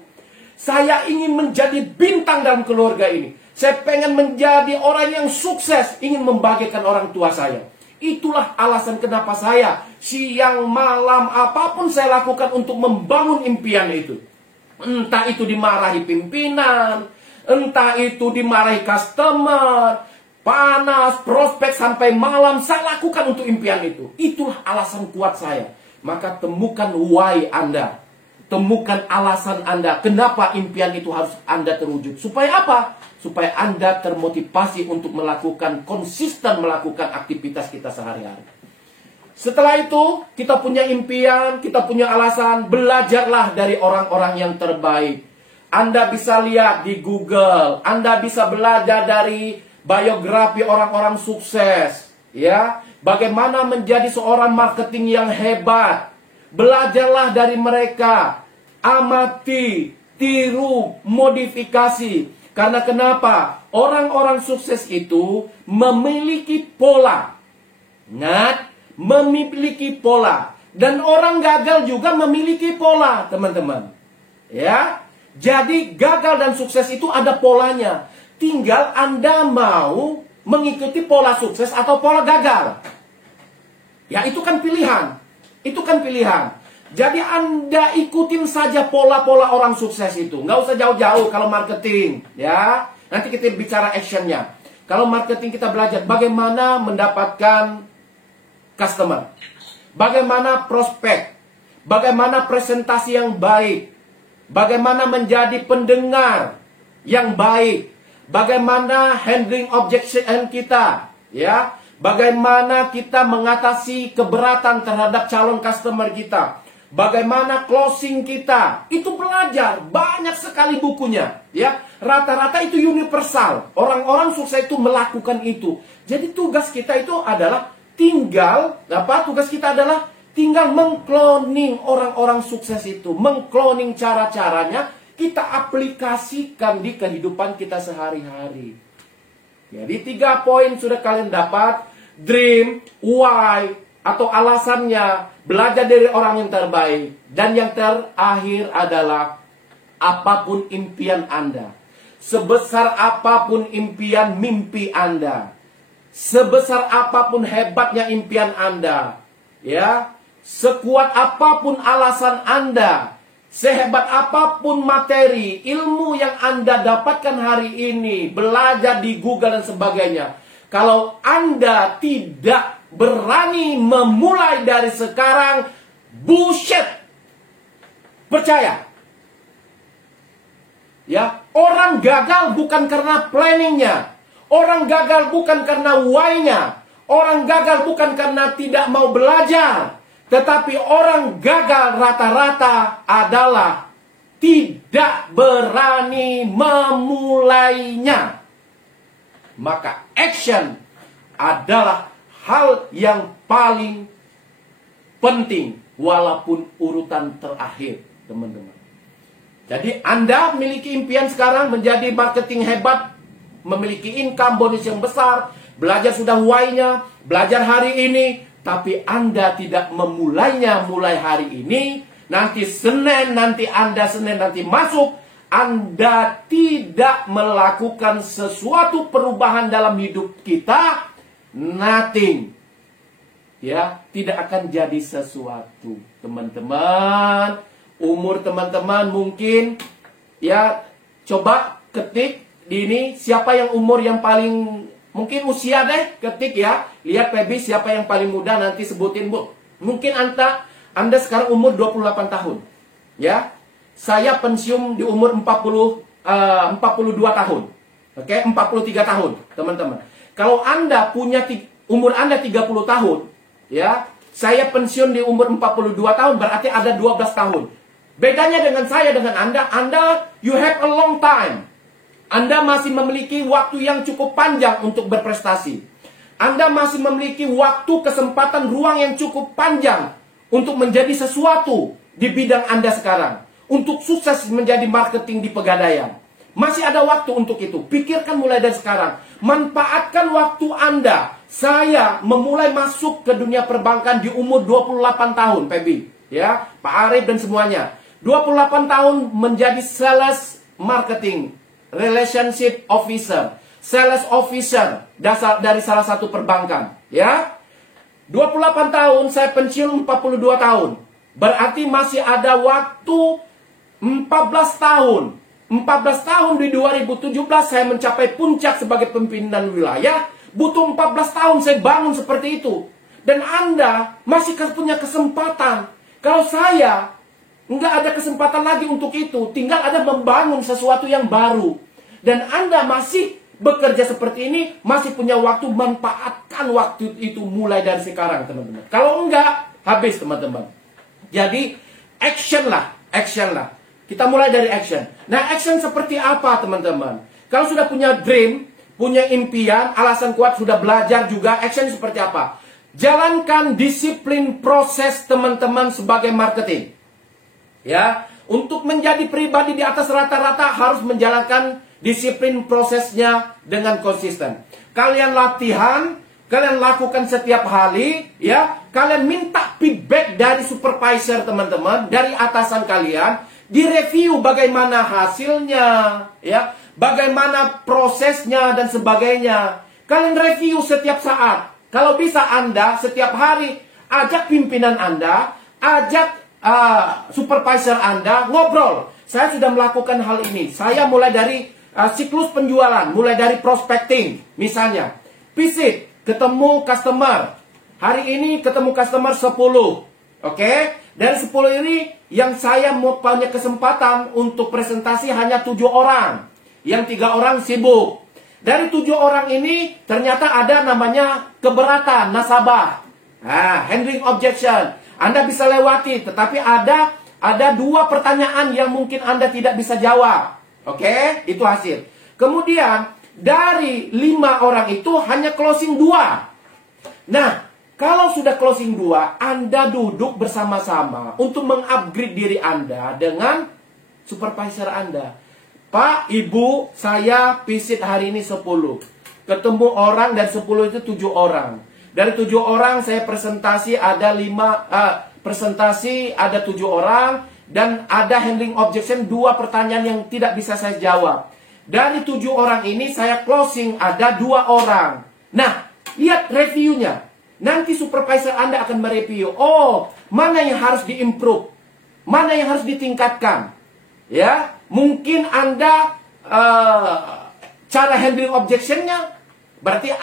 Saya ingin menjadi bintang dalam keluarga ini. Saya pengen menjadi orang yang sukses, ingin membahagiakan orang tua saya. Itulah alasan kenapa saya siang, malam, apapun saya lakukan untuk membangun impian itu. Entah itu dimarahi pimpinan, entah itu dimarahi customer, panas, prospek sampai malam, saya lakukan untuk impian itu. Itulah alasan kuat saya. Maka temukan why Anda. Temukan alasan Anda. Kenapa impian itu harus Anda terwujud. Supaya apa? Supaya Anda termotivasi untuk konsisten melakukan aktivitas kita sehari-hari. Setelah itu, kita punya impian, kita punya alasan. Belajarlah dari orang-orang yang terbaik. Anda bisa lihat di Google. Anda bisa belajar dari biografi orang-orang sukses. Ya, bagaimana menjadi seorang marketing yang hebat. Belajarlah dari mereka. Amati, tiru, modifikasi. Karena kenapa? Orang-orang sukses itu memiliki pola. Ingat, memiliki pola. Dan orang gagal juga memiliki pola, teman-teman. Ya, jadi gagal dan sukses itu ada polanya. Tinggal Anda mau mengikuti pola sukses atau pola gagal. Ya, itu kan pilihan. Itu kan pilihan. Jadi Anda ikutin saja pola-pola orang sukses itu. Nggak usah jauh-jauh kalau marketing. Ya, nanti kita bicara actionnya. Kalau marketing kita belajar bagaimana mendapatkan customer. Bagaimana prospek. Bagaimana presentasi yang baik. Bagaimana menjadi pendengar yang baik. Bagaimana handling objection kita. Ya, bagaimana kita mengatasi keberatan terhadap calon customer kita. Bagaimana closing kita. Itu belajar. Banyak sekali bukunya. Ya, rata-rata itu universal. Orang-orang sukses itu melakukan itu. Jadi tugas kita itu adalah tugas kita adalah tinggal mengkloning orang-orang sukses itu. Mengkloning cara-caranya. Kita aplikasikan di kehidupan kita sehari-hari. Jadi 3 poin sudah kalian dapat. Dream, why, atau alasannya, belajar dari orang yang terbaik. Dan yang terakhir adalah apapun impian Anda, sebesar apapun impian mimpi Anda, sebesar apapun hebatnya impian Anda, ya, sekuat apapun alasan Anda, sehebat apapun materi, ilmu yang Anda dapatkan hari ini, belajar di Google dan sebagainya, kalau Anda tidak berani memulai dari sekarang, bullshit. Percaya. Ya, orang gagal bukan karena planningnya. Orang gagal bukan karena why-nya. Orang gagal bukan karena tidak mau belajar. Tetapi orang gagal rata-rata adalah tidak berani memulainya. Maka action adalah hal yang paling penting walaupun urutan terakhir, teman-teman. Jadi Anda memiliki impian sekarang menjadi marketing hebat, memiliki income bonus yang besar, belajar sudah why-nya, belajar hari ini, tapi Anda tidak memulainya mulai hari ini, nanti Senin nanti masuk, Anda tidak melakukan sesuatu perubahan dalam hidup kita, nothing. Ya, tidak akan jadi sesuatu. Teman-teman, umur teman-teman mungkin, ya, coba ketik di ini, siapa yang umur yang paling, mungkin usia deh, ketik ya. Lihat Pebi siapa yang paling muda, nanti sebutin, Bu. Mungkin Anda sekarang umur 28 tahun. Ya, saya pensiun di umur 42 tahun. Oke, 43 tahun, teman-teman. Kalau Anda punya umur Anda 30 tahun, ya, saya pensiun di umur 42 tahun, berarti ada 12 tahun. Bedanya dengan saya, dengan Anda, you have a long time. Anda masih memiliki waktu yang cukup panjang untuk berprestasi. Anda masih memiliki waktu, kesempatan, ruang yang cukup panjang untuk menjadi sesuatu di bidang Anda sekarang. Untuk sukses menjadi marketing di Pegadaian. Masih ada waktu untuk itu. Pikirkan mulai dari sekarang. Manfaatkan waktu Anda. Saya memulai masuk ke dunia perbankan di umur 28 tahun, Pebi. Ya, Pak Arif dan semuanya. 28 tahun menjadi sales marketing, relationship officer, sales officer dari salah satu perbankan. Ya, 28 tahun saya pensiun 42 tahun. Berarti masih ada waktu 14 tahun. 14 tahun di 2017 saya mencapai puncak sebagai pimpinan wilayah. Butuh 14 tahun saya bangun seperti itu. Dan Anda masih punya kesempatan. Kalau saya nggak ada kesempatan lagi untuk itu, tinggal Anda membangun sesuatu yang baru. Dan Anda masih bekerja seperti ini, masih punya waktu, manfaatkan waktu itu mulai dari sekarang, teman-teman. Kalau enggak, habis, teman-teman. Jadi, action lah. Kita mulai dari action. Nah, action seperti apa, teman-teman? Kalau sudah punya dream, punya impian, alasan kuat, sudah belajar juga, action seperti apa? Jalankan disiplin proses teman-teman sebagai marketing. Ya, untuk menjadi pribadi di atas rata-rata harus menjalankan disiplin prosesnya dengan konsisten. Kalian latihan, kalian lakukan setiap hari, ya. Kalian minta feedback dari supervisor teman-teman, dari atasan kalian, direview bagaimana hasilnya, ya, bagaimana prosesnya dan sebagainya. Kalian review setiap saat. Kalau bisa Anda setiap hari ajak pimpinan Anda, ajak supervisor Anda ngobrol. Saya sudah melakukan hal ini. Saya mulai dari siklus penjualan, mulai dari prospecting. Misalnya, visit, ketemu customer. Hari ini ketemu customer 10. Oke? Dari 10 ini yang saya mau punya kesempatan untuk presentasi hanya 7 orang. Yang 3 orang sibuk. Dari 7 orang ini ternyata ada namanya keberatan nasabah. Handling objection. Anda bisa lewati, tetapi ada 2 pertanyaan yang mungkin Anda tidak bisa jawab. Oke? Itu hasil. Kemudian dari 5 orang itu hanya closing 2. Nah, kalau sudah closing 2, Anda duduk bersama-sama untuk mengupgrade diri Anda dengan supervisor Anda. Pak, Ibu, saya visit hari ini 10. Ketemu orang dan 10 itu 7 orang. Dari 7 orang saya presentasi ada 7 orang. Dan ada handling objection 2 pertanyaan yang tidak bisa saya jawab. Dari 7 orang ini saya closing ada 2 orang. Nah, lihat reviewnya. Nanti supervisor Anda akan mereview. Oh, mana yang harus diimprove? Mana yang harus ditingkatkan? Ya, mungkin Anda cara handling objection-nya, berarti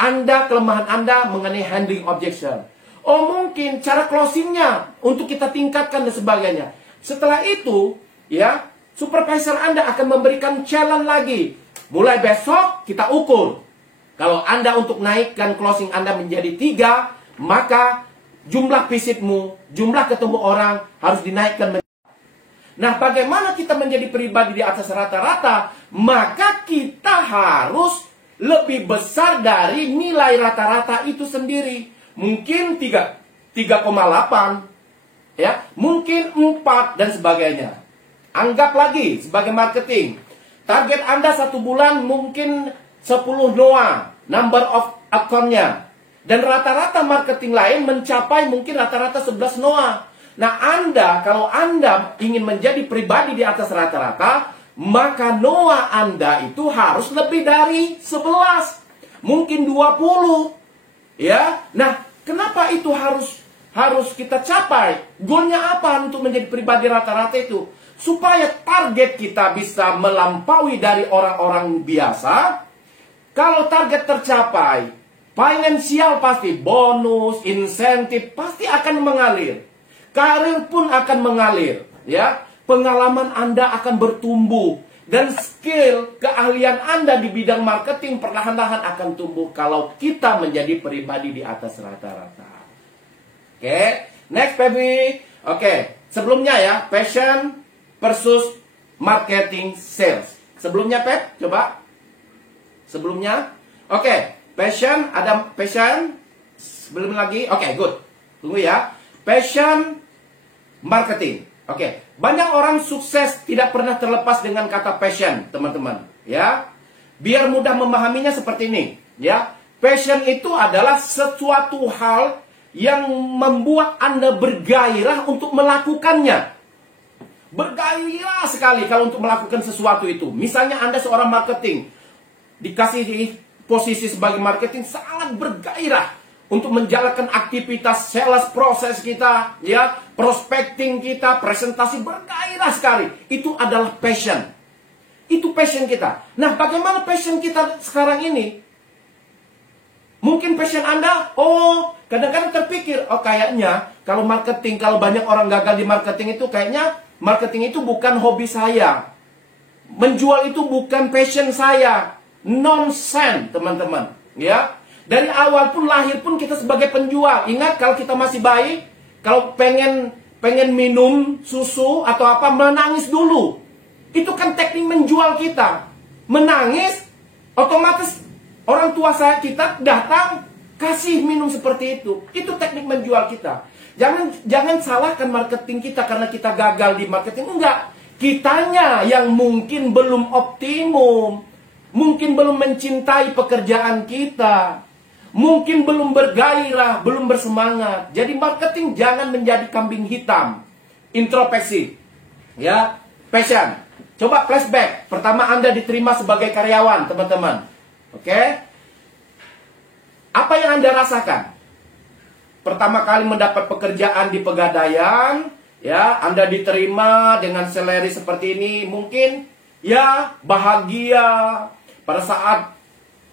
kelemahan Anda mengenai handling objection. Oh, mungkin cara closing-nya untuk kita tingkatkan dan sebagainya. Setelah itu, ya, supervisor Anda akan memberikan challenge lagi. Mulai besok kita ukur. Kalau Anda untuk naikkan closing Anda menjadi 3, maka jumlah visitmu, jumlah ketemu orang harus dinaikkan. Nah, bagaimana kita menjadi pribadi di atas rata-rata? Maka kita harus lebih besar dari nilai rata-rata itu sendiri. Mungkin 3,8, ya, mungkin 4 dan sebagainya. Anggap lagi sebagai marketing. Target Anda 1 bulan mungkin 10 NOA, number of account-nya. Dan rata-rata marketing lain mencapai mungkin rata-rata 11 NOA. Nah, kalau Anda ingin menjadi pribadi di atas rata-rata, maka NOA Anda itu harus lebih dari 11. Mungkin 20. Ya. Nah, kenapa itu harus kita capai? Goalnya apa untuk menjadi pribadi rata-rata itu? Supaya target kita bisa melampaui dari orang-orang biasa. Kalau target tercapai, finansial pasti, bonus, insentif pasti akan mengalir. Karir pun akan mengalir, ya. Pengalaman Anda akan bertumbuh dan skill, keahlian Anda di bidang marketing perlahan-lahan akan tumbuh kalau kita menjadi pribadi di atas rata-rata. Oke, next baby. Oke, sebelumnya ya, passion versus marketing sales. Sebelumnya Pep, coba. Sebelumnya. Oke, passion, ada passion. Sebelum lagi. Oke, good. Tunggu ya. Passion, marketing. Oke. Banyak orang sukses tidak pernah terlepas dengan kata passion, teman-teman. Ya. Biar mudah memahaminya seperti ini. Ya. Passion itu adalah sesuatu hal yang membuat Anda bergairah untuk melakukannya. Bergairah sekali kalau untuk melakukan sesuatu itu. Misalnya Anda seorang marketing. Dikasih di posisi sebagai marketing sangat bergairah untuk menjalankan aktivitas sales proses kita, ya, prospecting kita, presentasi, bergairah sekali. Itu adalah passion. Itu passion kita. Nah, bagaimana passion kita sekarang ini? Mungkin passion Anda, kadang-kadang terpikir, kayaknya kalau marketing, kalau banyak orang gagal di marketing itu, kayaknya marketing itu bukan hobi saya. Menjual itu bukan passion saya. Nonsense, teman-teman. Ya. Dari awal pun, lahir pun kita sebagai penjual. Ingat, kalau kita masih bayi, kalau pengen minum susu atau apa, menangis dulu. Itu kan teknik menjual kita. Menangis, otomatis orang tua kita datang, kasih minum seperti itu. Itu teknik menjual kita. Jangan salahkan marketing kita karena kita gagal di marketing. Enggak. Kitanya yang mungkin belum optimum. Mungkin belum mencintai pekerjaan kita. Mungkin belum bergairah, belum bersemangat. Jadi marketing jangan menjadi kambing hitam. Introspeksi. Ya, passion. Coba flashback. Pertama Anda diterima sebagai karyawan, teman-teman. Oke? Apa yang Anda rasakan? Pertama kali mendapat pekerjaan di Pegadaian, ya, Anda diterima dengan salary seperti ini, mungkin ya bahagia. Pada saat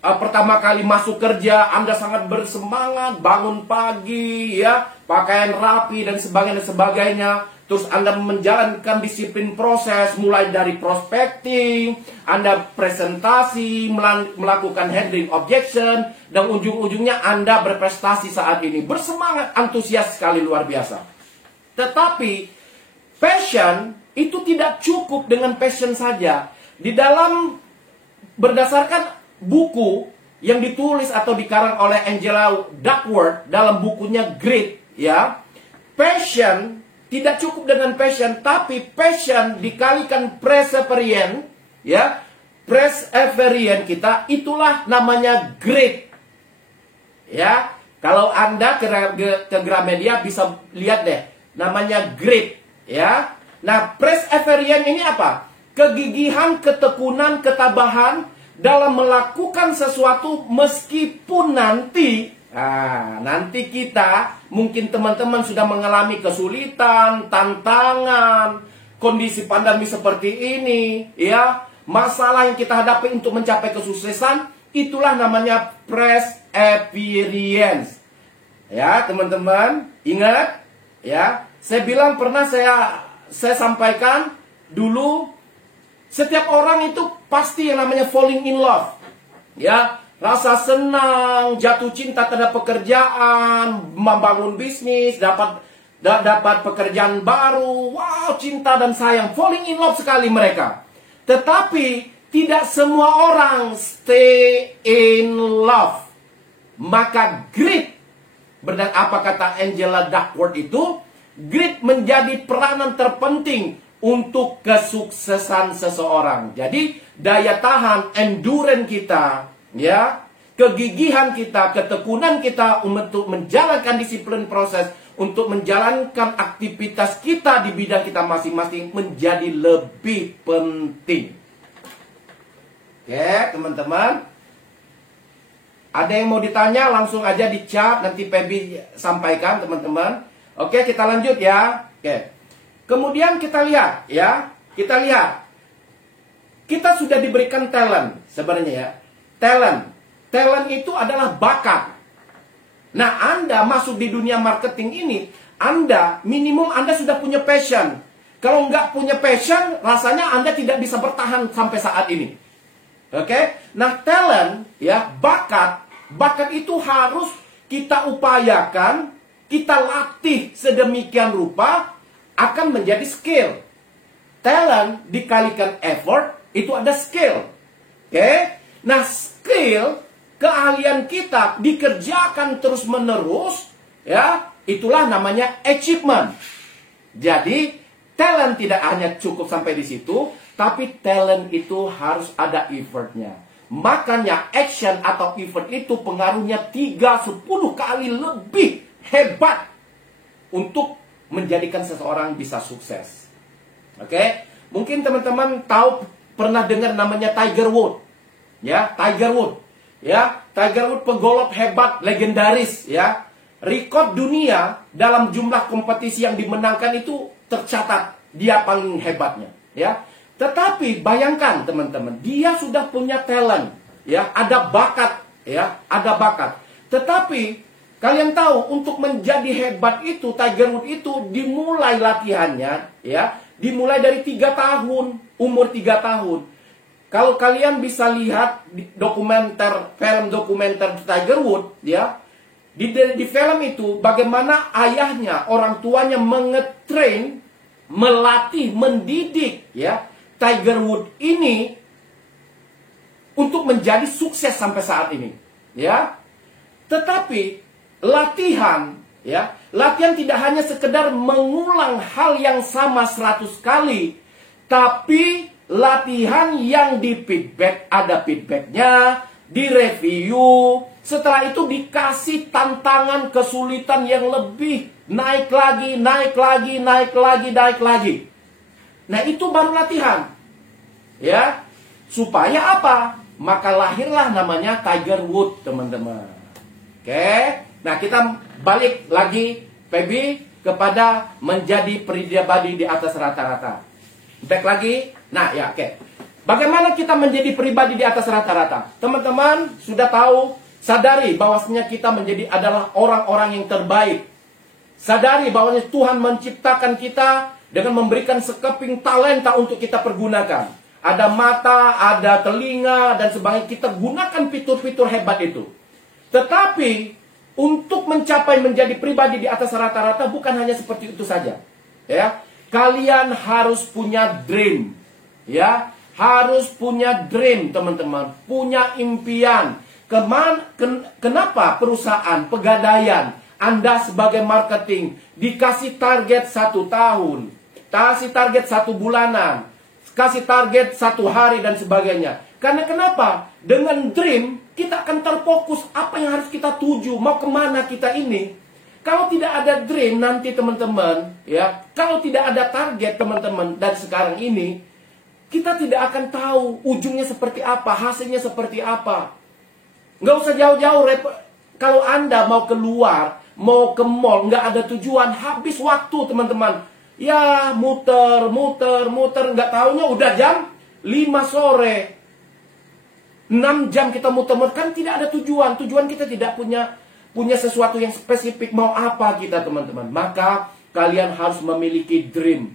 pertama kali masuk kerja, Anda sangat bersemangat, bangun pagi, ya, pakaian rapi dan sebagainya. Terus Anda menjalankan disiplin proses, mulai dari prospecting, Anda presentasi, melakukan handling objection, dan ujung-ujungnya Anda berprestasi saat ini. Bersemangat, antusias sekali, luar biasa. Tetapi, passion itu tidak cukup dengan passion saja. Di dalam, berdasarkan buku yang ditulis atau dikarang oleh Angela Duckworth dalam bukunya Grit, ya, passion tidak cukup dengan passion, tapi passion dikalikan perseverance, ya, perseverance kita, itulah namanya grit. Ya, kalau Anda ke Gramedia bisa lihat deh, namanya grit, ya. Nah, perseverance ini apa? Kegigihan, ketekunan, ketabahan dalam melakukan sesuatu meskipun nanti kita, mungkin teman-teman sudah mengalami kesulitan, tantangan, kondisi pandemi seperti ini, ya, masalah yang kita hadapi untuk mencapai kesuksesan, itulah namanya perseverance. Ya, teman-teman, ingat, ya, saya bilang pernah saya sampaikan dulu, setiap orang itu pasti yang namanya falling in love, ya. Rasa senang, jatuh cinta terhadap pekerjaan, membangun bisnis, dapat pekerjaan baru, wow, cinta dan sayang, falling in love sekali mereka. Tetapi tidak semua orang stay in love. Maka grit, apa kata Angela Duckworth itu, grit menjadi peranan terpenting untuk kesuksesan seseorang. Jadi daya tahan, endurance kita, ya, kegigihan kita, ketekunan kita untuk menjalankan disiplin proses, untuk menjalankan aktivitas kita di bidang kita masing-masing menjadi lebih penting. Oke, teman-teman. Ada yang mau ditanya, langsung aja di chat, nanti Pebi sampaikan, teman-teman. Oke, kita lanjut ya. Oke. Kemudian kita lihat, ya. Kita lihat. Kita sudah diberikan talent sebenarnya, ya. Talent itu adalah bakat. Nah, Anda masuk di dunia marketing ini, minimum Anda sudah punya passion. Kalau nggak punya passion, rasanya Anda tidak bisa bertahan sampai saat ini. Oke? Nah, talent, ya, bakat itu harus kita upayakan, kita latih sedemikian rupa, akan menjadi skill. Talent dikalikan effort, itu ada skill. Oke? Nah, skill, keahlian kita dikerjakan terus-menerus, ya, itulah namanya achievement. Jadi, talent tidak hanya cukup sampai di situ, tapi talent itu harus ada effortnya. Makanya action atau effort itu pengaruhnya 3-10 kali lebih hebat untuk menjadikan seseorang bisa sukses. Oke? Mungkin teman-teman tahu, pernah dengar namanya Tiger Woods. Ya, Tiger Woods. Ya, Tiger Woods pegolf hebat, legendaris, ya. Rekor dunia dalam jumlah kompetisi yang dimenangkan itu tercatat dia paling hebatnya, ya. Tetapi bayangkan teman-teman, dia sudah punya talent, ya, ada bakat, ya, ada bakat. Tetapi kalian tahu, untuk menjadi hebat itu, Tiger Woods itu dimulai latihannya, ya, dimulai dari 3 tahun, umur 3 tahun. Kalau kalian bisa lihat di film dokumenter Tiger Woods, ya, di film itu bagaimana ayahnya, orang tuanya mengetrain, melatih, mendidik, ya, Tiger Woods ini untuk menjadi sukses sampai saat ini, ya. Tetapi latihan, ya, latihan tidak hanya sekedar mengulang hal yang sama 100 kali, tapi latihan yang di feedback, ada feedbacknya, direview, setelah itu dikasih tantangan, kesulitan yang lebih, naik lagi. Nah, itu baru latihan, ya, supaya apa? Maka lahirlah namanya Tiger Woods, teman-teman. Oke. Nah, kita balik lagi, Feby, kepada menjadi pribadi di atas rata-rata. Back lagi. Nah, ya, oke. Bagaimana kita menjadi pribadi di atas rata-rata? Teman-teman sudah tahu, sadari bahwasanya kita menjadi adalah orang-orang yang terbaik. Sadari bahwasanya Tuhan menciptakan kita dengan memberikan sekeping talenta untuk kita pergunakan. Ada mata, ada telinga, dan sebagainya. Kita gunakan fitur-fitur hebat itu. Tetapi untuk mencapai menjadi pribadi di atas rata-rata bukan hanya seperti itu saja. Ya, kalian harus punya dream. Ya, harus punya dream, teman-teman. Punya impian. Kenapa perusahaan pegadaian Anda sebagai marketing dikasih target 1 tahun, kasih target 1 bulanan, kasih target 1 hari dan sebagainya? Karena kenapa? Dengan dream kita akan terfokus apa yang harus kita tuju, mau kemana kita ini. Kalau tidak ada dream nanti teman-teman, ya, kalau tidak ada target teman-teman dari sekarang ini, kita tidak akan tahu ujungnya seperti apa, hasilnya seperti apa. Nggak usah jauh-jauh, kalau Anda mau keluar, mau ke mall, nggak ada tujuan, habis waktu teman-teman. Ya, muter, nggak taunya udah jam 5 sore. 6 jam kita muter-muter, kan tidak ada tujuan. Tujuan kita tidak punya sesuatu yang spesifik, mau apa kita teman-teman. Maka kalian harus memiliki dream.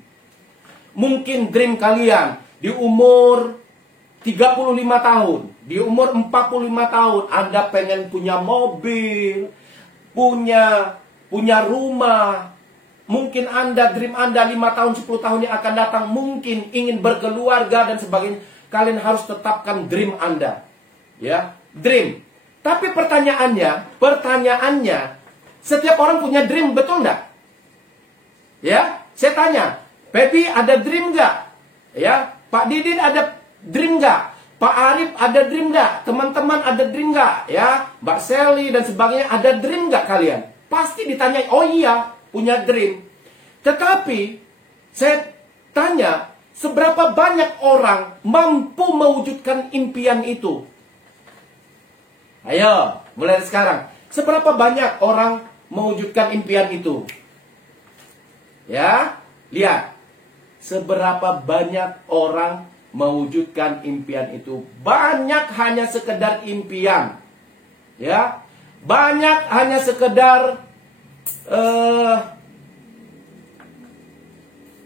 Mungkin dream kalian di umur 35 tahun, di umur 45 tahun, Anda pengen punya mobil, punya rumah. Mungkin Anda, dream Anda 5 tahun, 10 tahun yang akan datang, mungkin ingin berkeluarga dan sebagainya. Kalian harus tetapkan dream Anda. Ya, dream. Tapi pertanyaannya, setiap orang punya dream, betul nggak? Ya, saya tanya, Pepi ada dream nggak? Ya, Pak Didin ada dream nggak? Pak Arif ada dream nggak? Teman-teman ada dream nggak? Ya, Mbak Sally dan sebagainya ada dream nggak kalian? Pasti ditanya, oh iya, punya dream. Tetapi saya tanya, seberapa banyak orang mampu mewujudkan impian itu? Ayo, mulai dari sekarang. Seberapa banyak orang mewujudkan impian itu? Ya, lihat. Seberapa banyak orang mewujudkan impian itu? Banyak hanya sekedar impian. Ya, banyak hanya sekedar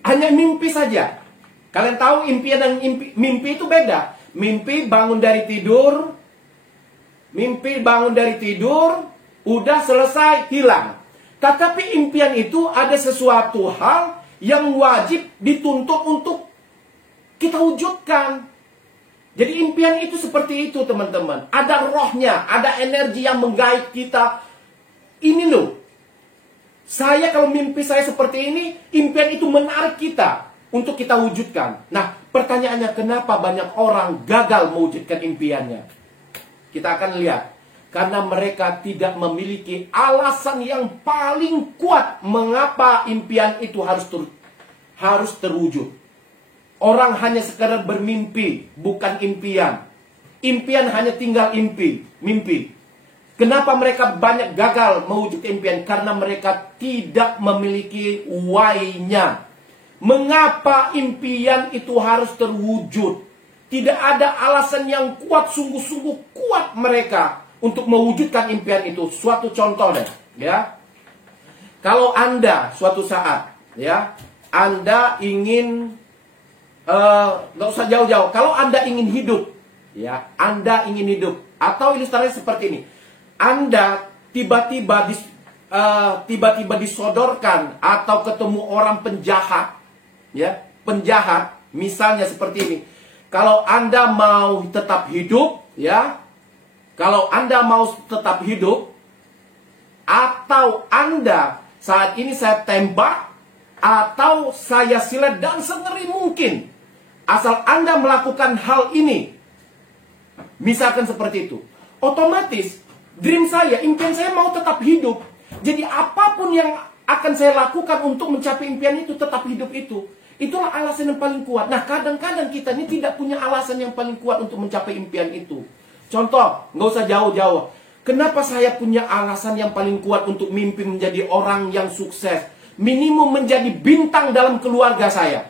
hanya mimpi saja. Kalian tahu impian dan mimpi itu beda. Mimpi bangun dari tidur, udah selesai, hilang. Tetapi impian itu ada sesuatu hal yang wajib dituntut untuk kita wujudkan. Jadi impian itu seperti itu teman-teman. Ada rohnya, ada energi yang menggait kita. Ini loh. Saya kalau mimpi saya seperti ini, impian itu menarik kita untuk kita wujudkan. Nah, pertanyaannya kenapa banyak orang gagal mewujudkan impiannya? Kita akan lihat. Karena mereka tidak memiliki alasan yang paling kuat mengapa impian itu harus terwujud. Orang hanya sekadar bermimpi, bukan impian. Impian hanya tinggal mimpi. Kenapa mereka banyak gagal mewujudkan impian? Karena mereka tidak memiliki why-nya. Mengapa impian itu harus terwujud? Tidak ada alasan yang kuat, sungguh-sungguh kuat mereka untuk mewujudkan impian itu. Suatu contoh deh, ya. Kalau Anda suatu saat, ya, Anda ingin, nggak usah jauh-jauh. Kalau Anda ingin hidup, ya, Anda ingin hidup. Atau ilustrasinya seperti ini. Anda tiba-tiba disodorkan atau ketemu orang penjahat, ya, penjahat, misalnya seperti ini. Kalau Anda mau tetap hidup, ya, kalau Anda mau tetap hidup, atau Anda saat ini saya tembak, atau saya silet dan sengeri mungkin, asal Anda melakukan hal ini, misalkan seperti itu, otomatis dream saya, impian saya mau tetap hidup. Jadi apapun yang akan saya lakukan untuk mencapai impian itu, tetap hidup itu. Itulah alasan yang paling kuat. Nah, kadang-kadang kita ini tidak punya alasan yang paling kuat untuk mencapai impian itu. Contoh, nggak usah jauh-jauh. Kenapa saya punya alasan yang paling kuat untuk mimpi menjadi orang yang sukses? Minimum menjadi bintang dalam keluarga saya.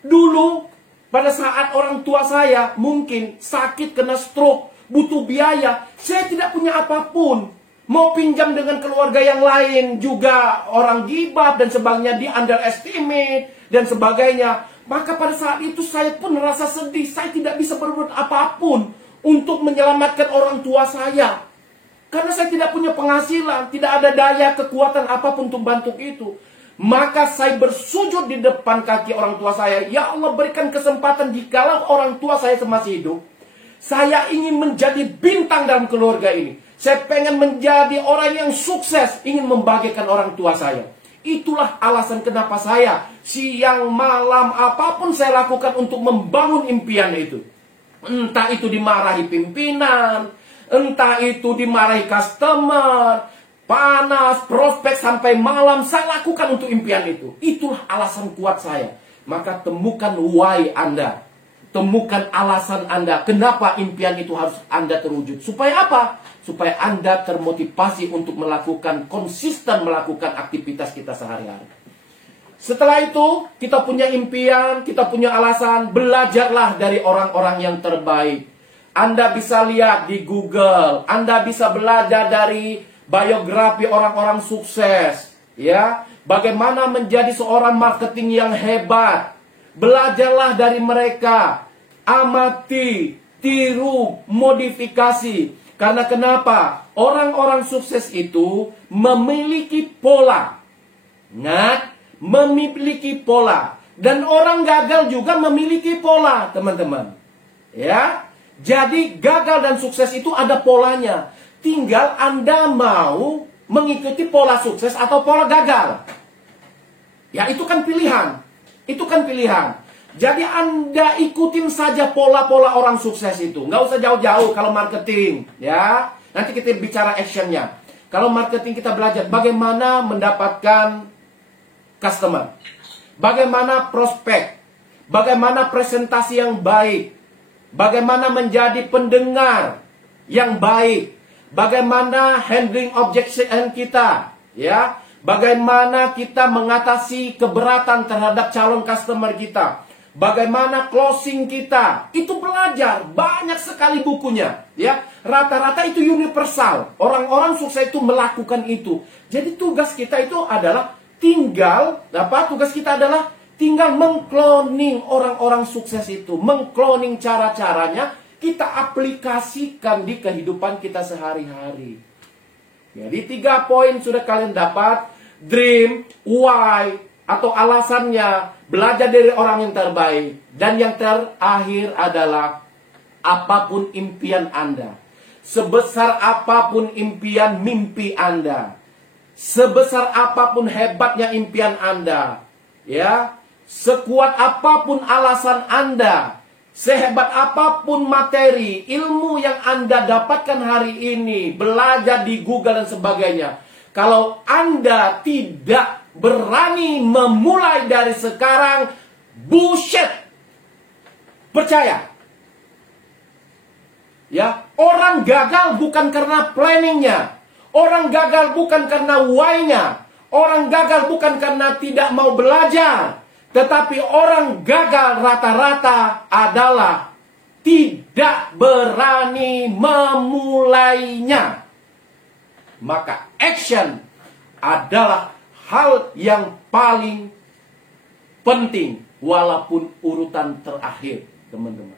Dulu, pada saat orang tua saya mungkin sakit, kena stroke, butuh biaya, saya tidak punya apapun. Mau pinjam dengan keluarga yang lain, juga orang gibah dan sebagainya, di underestimate dan sebagainya. Maka pada saat itu saya pun merasa sedih, saya tidak bisa berbuat apapun untuk menyelamatkan orang tua saya. Karena saya tidak punya penghasilan, tidak ada daya kekuatan apapun untuk bantu itu. Maka saya bersujud di depan kaki orang tua saya. Ya Allah, berikan kesempatan jikalau orang tua saya masih hidup. Saya ingin menjadi bintang dalam keluarga ini. Saya pengen menjadi orang yang sukses, ingin membahagiakan orang tua saya. Itulah alasan kenapa saya siang malam apapun saya lakukan untuk membangun impian itu. Entah itu dimarahi pimpinan, entah itu dimarahi customer, panas, prospek sampai malam, saya lakukan untuk impian itu. Itulah alasan kuat saya. Maka temukan why Anda. Temukan alasan Anda. Kenapa impian itu harus Anda terwujud. Supaya apa? Supaya Anda termotivasi untuk melakukan, konsisten melakukan aktivitas kita sehari-hari. Setelah itu, kita punya impian, kita punya alasan. Belajarlah dari orang-orang yang terbaik. Anda bisa lihat di Google. Anda bisa belajar dari biografi orang-orang sukses. Ya, bagaimana menjadi seorang marketing yang hebat. Belajarlah dari mereka. Amati, tiru, modifikasi. Karena kenapa? Orang-orang sukses itu memiliki pola. Ingat, memiliki pola. Dan orang gagal juga memiliki pola, teman-teman. Ya, jadi gagal dan sukses itu ada polanya. Tinggal Anda mau mengikuti pola sukses atau pola gagal. Ya, itu kan pilihan. Itu kan pilihan. Jadi Anda ikutin saja pola-pola orang sukses itu. Nggak usah jauh-jauh kalau marketing. Ya, nanti kita bicara actionnya. Kalau marketing kita belajar bagaimana mendapatkan customer. Bagaimana prospek. Bagaimana presentasi yang baik. Bagaimana menjadi pendengar yang baik. Bagaimana handling objection kita. Ya, bagaimana kita mengatasi keberatan terhadap calon customer kita. Bagaimana closing kita. Itu belajar. Banyak sekali bukunya. Ya, rata-rata itu universal. Orang-orang sukses itu melakukan itu. Jadi tugas kita itu adalah tugas kita adalah tinggal mengkloning orang-orang sukses itu. Mengkloning cara-caranya. Kita aplikasikan di kehidupan kita sehari-hari. Jadi 3 poin sudah kalian dapat. Dream, why, atau alasannya, belajar dari orang yang terbaik. Dan yang terakhir adalah apapun impian Anda. Sebesar apapun impian mimpi Anda. Sebesar apapun hebatnya impian Anda. Ya, sekuat apapun alasan Anda. Sehebat apapun materi, ilmu yang Anda dapatkan hari ini. Belajar di Google dan sebagainya. Kalau Anda tidak berani memulai dari sekarang, bullshit. Percaya. Ya, orang gagal bukan karena planningnya. Orang gagal bukan karena why-nya. Orang gagal bukan karena tidak mau belajar. Tetapi orang gagal rata-rata adalah tidak berani memulainya. Maka action adalah hal yang paling penting walaupun urutan terakhir, teman-teman.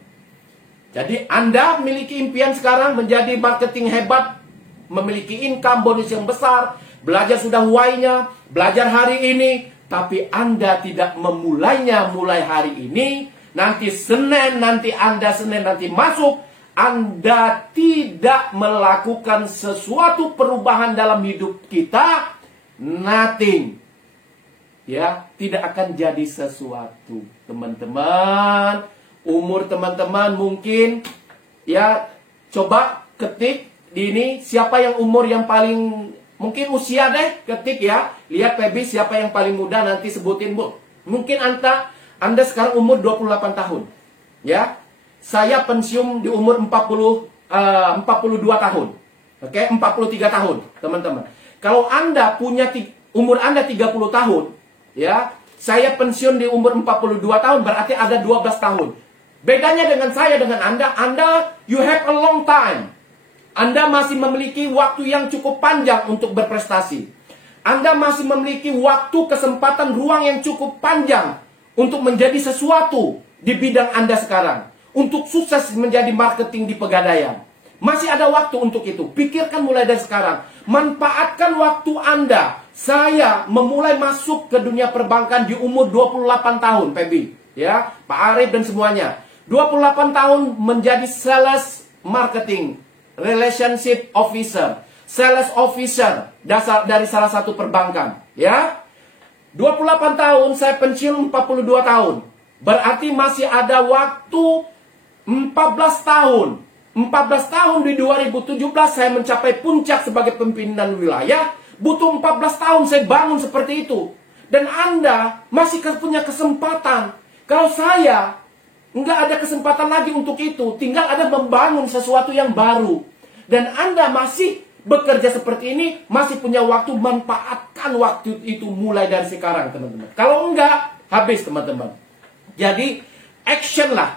Jadi Anda memiliki impian sekarang menjadi marketing hebat, memiliki income bonus yang besar, belajar sudah why-nya, belajar hari ini, tapi Anda tidak memulainya mulai hari ini. Nanti Senin nanti masuk, Anda tidak melakukan sesuatu perubahan dalam hidup kita, nothing. Ya, tidak akan jadi sesuatu, teman-teman. Umur teman-teman mungkin, ya, coba ketik di ini, siapa yang umur yang paling, mungkin usia deh, ketik ya. Lihat Pebi siapa yang paling muda, nanti sebutin, Bu. Mungkin Anda sekarang umur 28 tahun. Ya. Saya pensiun di umur 42 tahun. Oke, 43 tahun, teman-teman. Kalau Anda punya umur Anda 30 tahun, ya, saya pensiun di umur 42 tahun, berarti ada 12 tahun. Bedanya dengan saya, dengan Anda, you have a long time. Anda masih memiliki waktu yang cukup panjang untuk berprestasi. Anda masih memiliki waktu, kesempatan, ruang yang cukup panjang untuk menjadi sesuatu di bidang Anda sekarang. Untuk sukses menjadi marketing di Pegadaian. Masih ada waktu untuk itu. Pikirkan mulai dari sekarang. Manfaatkan waktu Anda. Saya memulai masuk ke dunia perbankan di umur 28 tahun, Pebi. Ya, Pak Arif dan semuanya. 28 tahun menjadi sales marketing, relationship officer. Sales officer dari salah satu perbankan, ya. 28 tahun saya pensiun 42 tahun. Berarti masih ada waktu 14 tahun. 14 tahun di 2017 saya mencapai puncak sebagai pimpinan wilayah. Butuh 14 tahun saya bangun seperti itu. Dan Anda masih punya kesempatan. Kalau saya nggak ada kesempatan lagi untuk itu, tinggal Anda membangun sesuatu yang baru. Dan Anda masih bekerja seperti ini, masih punya waktu, manfaatkan waktu itu mulai dari sekarang, teman-teman. Kalau enggak, habis, teman-teman. Jadi, action lah.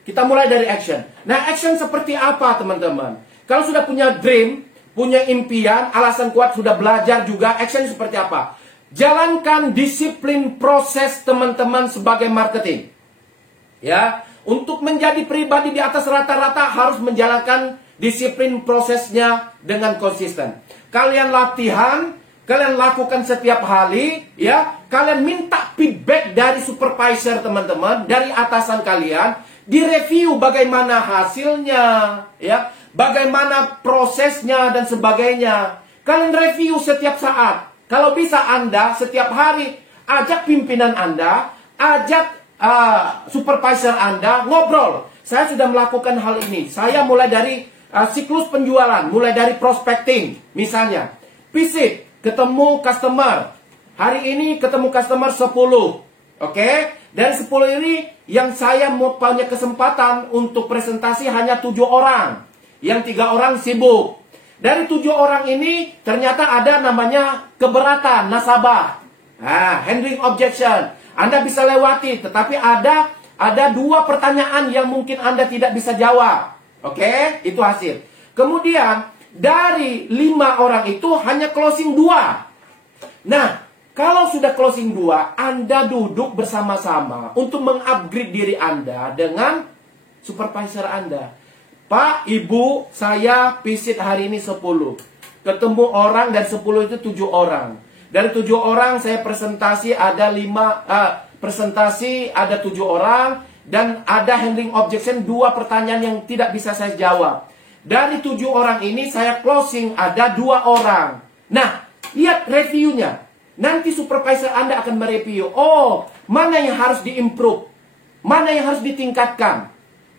Kita mulai dari action. Nah, action seperti apa, teman-teman? Kalau sudah punya dream, punya impian, alasan kuat, sudah belajar juga, action seperti apa? Jalankan disiplin proses, teman-teman, sebagai marketing. Ya, untuk menjadi pribadi di atas rata-rata harus menjalankan disiplin prosesnya dengan konsisten. Kalian latihan, kalian lakukan setiap hari, ya. Kalian minta feedback dari supervisor, teman-teman, dari atasan kalian, direview bagaimana hasilnya, ya, bagaimana prosesnya dan sebagainya. Kalian review setiap saat. Kalau bisa Anda setiap hari ajak pimpinan Anda, ajak supervisor Anda ngobrol. Saya sudah melakukan hal ini. Saya mulai dari siklus penjualan, mulai dari prospecting, misalnya. Visit, ketemu customer. Hari ini ketemu customer 10. Oke? Dari 10 ini, yang saya mau punya kesempatan untuk presentasi hanya 7 orang. Yang 3 orang sibuk. Dari 7 orang ini, ternyata ada namanya keberatan, nasabah. Handling objection. Anda bisa lewati, tetapi ada 2 pertanyaan yang mungkin Anda tidak bisa jawab. Oke, itu hasil. Kemudian, dari 5 orang itu hanya closing 2. Nah, kalau sudah closing 2, Anda duduk bersama-sama untuk mengupgrade diri Anda dengan supervisor Anda. Pak, Ibu, saya visit hari ini 10. Ketemu orang dan 10 itu 7 orang. Dari 7 orang saya presentasi ada 7 orang. Dan ada handling objection 2 pertanyaan yang tidak bisa saya jawab. Dari 7 orang ini saya closing ada 2 orang. Nah, lihat reviewnya. Nanti supervisor Anda akan mereview. Oh, mana yang harus diimprove? Mana yang harus ditingkatkan?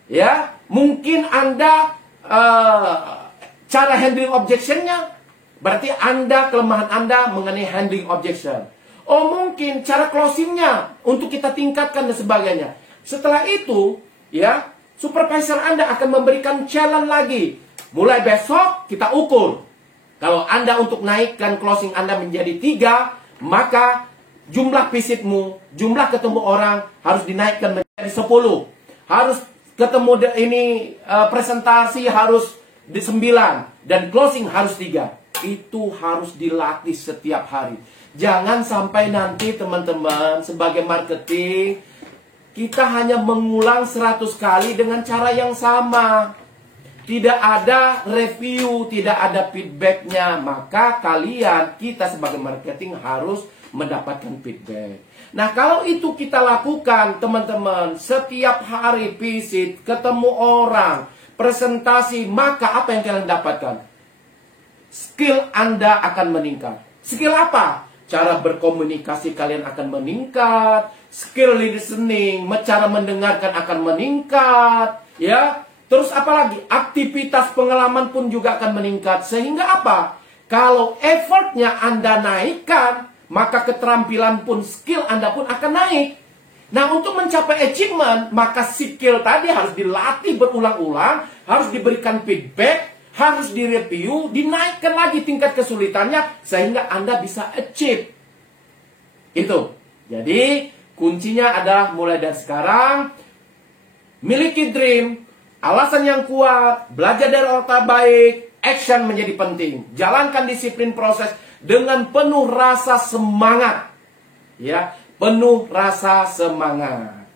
Ya, mungkin Anda cara handling objectionnya, berarti Anda, kelemahan Anda mengenai handling objection. Oh, mungkin cara closingnya untuk kita tingkatkan dan sebagainya. Setelah itu, ya, supervisor Anda akan memberikan challenge lagi. Mulai besok kita ukur. Kalau Anda untuk naikkan closing Anda menjadi 3, maka jumlah visitmu, jumlah ketemu orang harus dinaikkan menjadi 10. Harus ketemu presentasi harus di 9 dan closing harus 3. Itu harus dilatih setiap hari. Jangan sampai nanti, teman-teman, sebagai marketing kita hanya mengulang 100 kali dengan cara yang sama. Tidak ada review, tidak ada feedbacknya. Maka kita sebagai marketing harus mendapatkan feedback. Nah, kalau itu kita lakukan, teman-teman, setiap hari visit, ketemu orang, presentasi, maka apa yang kalian dapatkan? Skill Anda akan meningkat. Skill apa? Cara berkomunikasi kalian akan meningkat. Skill listening, cara mendengarkan akan meningkat. Ya. Terus apalagi? Aktivitas pengalaman pun juga akan meningkat. Sehingga apa? Kalau effortnya Anda naikkan, maka keterampilan pun, skill Anda pun akan naik. Nah, untuk mencapai achievement, maka skill tadi harus dilatih berulang-ulang, harus diberikan feedback, harus direview, dinaikkan lagi tingkat kesulitannya sehingga Anda bisa achieve. Itu. Jadi, kuncinya adalah mulai dari sekarang miliki dream, alasan yang kuat, belajar dari orang terbaik, action menjadi penting. Jalankan disiplin proses dengan penuh rasa semangat. Ya, penuh rasa semangat.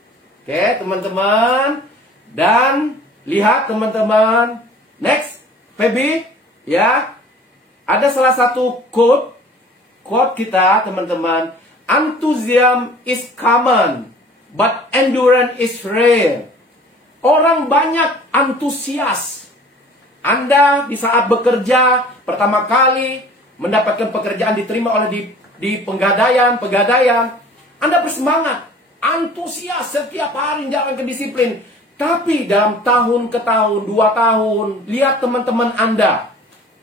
Oke, teman-teman. Dan lihat teman-teman. Next, Feby, ya. Ada salah satu quote kita, teman-teman. Enthusiasm is common, but endurance is rare. Orang banyak antusias. Anda di saat bekerja pertama kali mendapatkan pekerjaan diterima oleh di pegadaian. Anda bersemangat, antusias setiap hari jalankan disiplin. Tapi dalam tahun ke tahun, 2 tahun, lihat teman-teman Anda.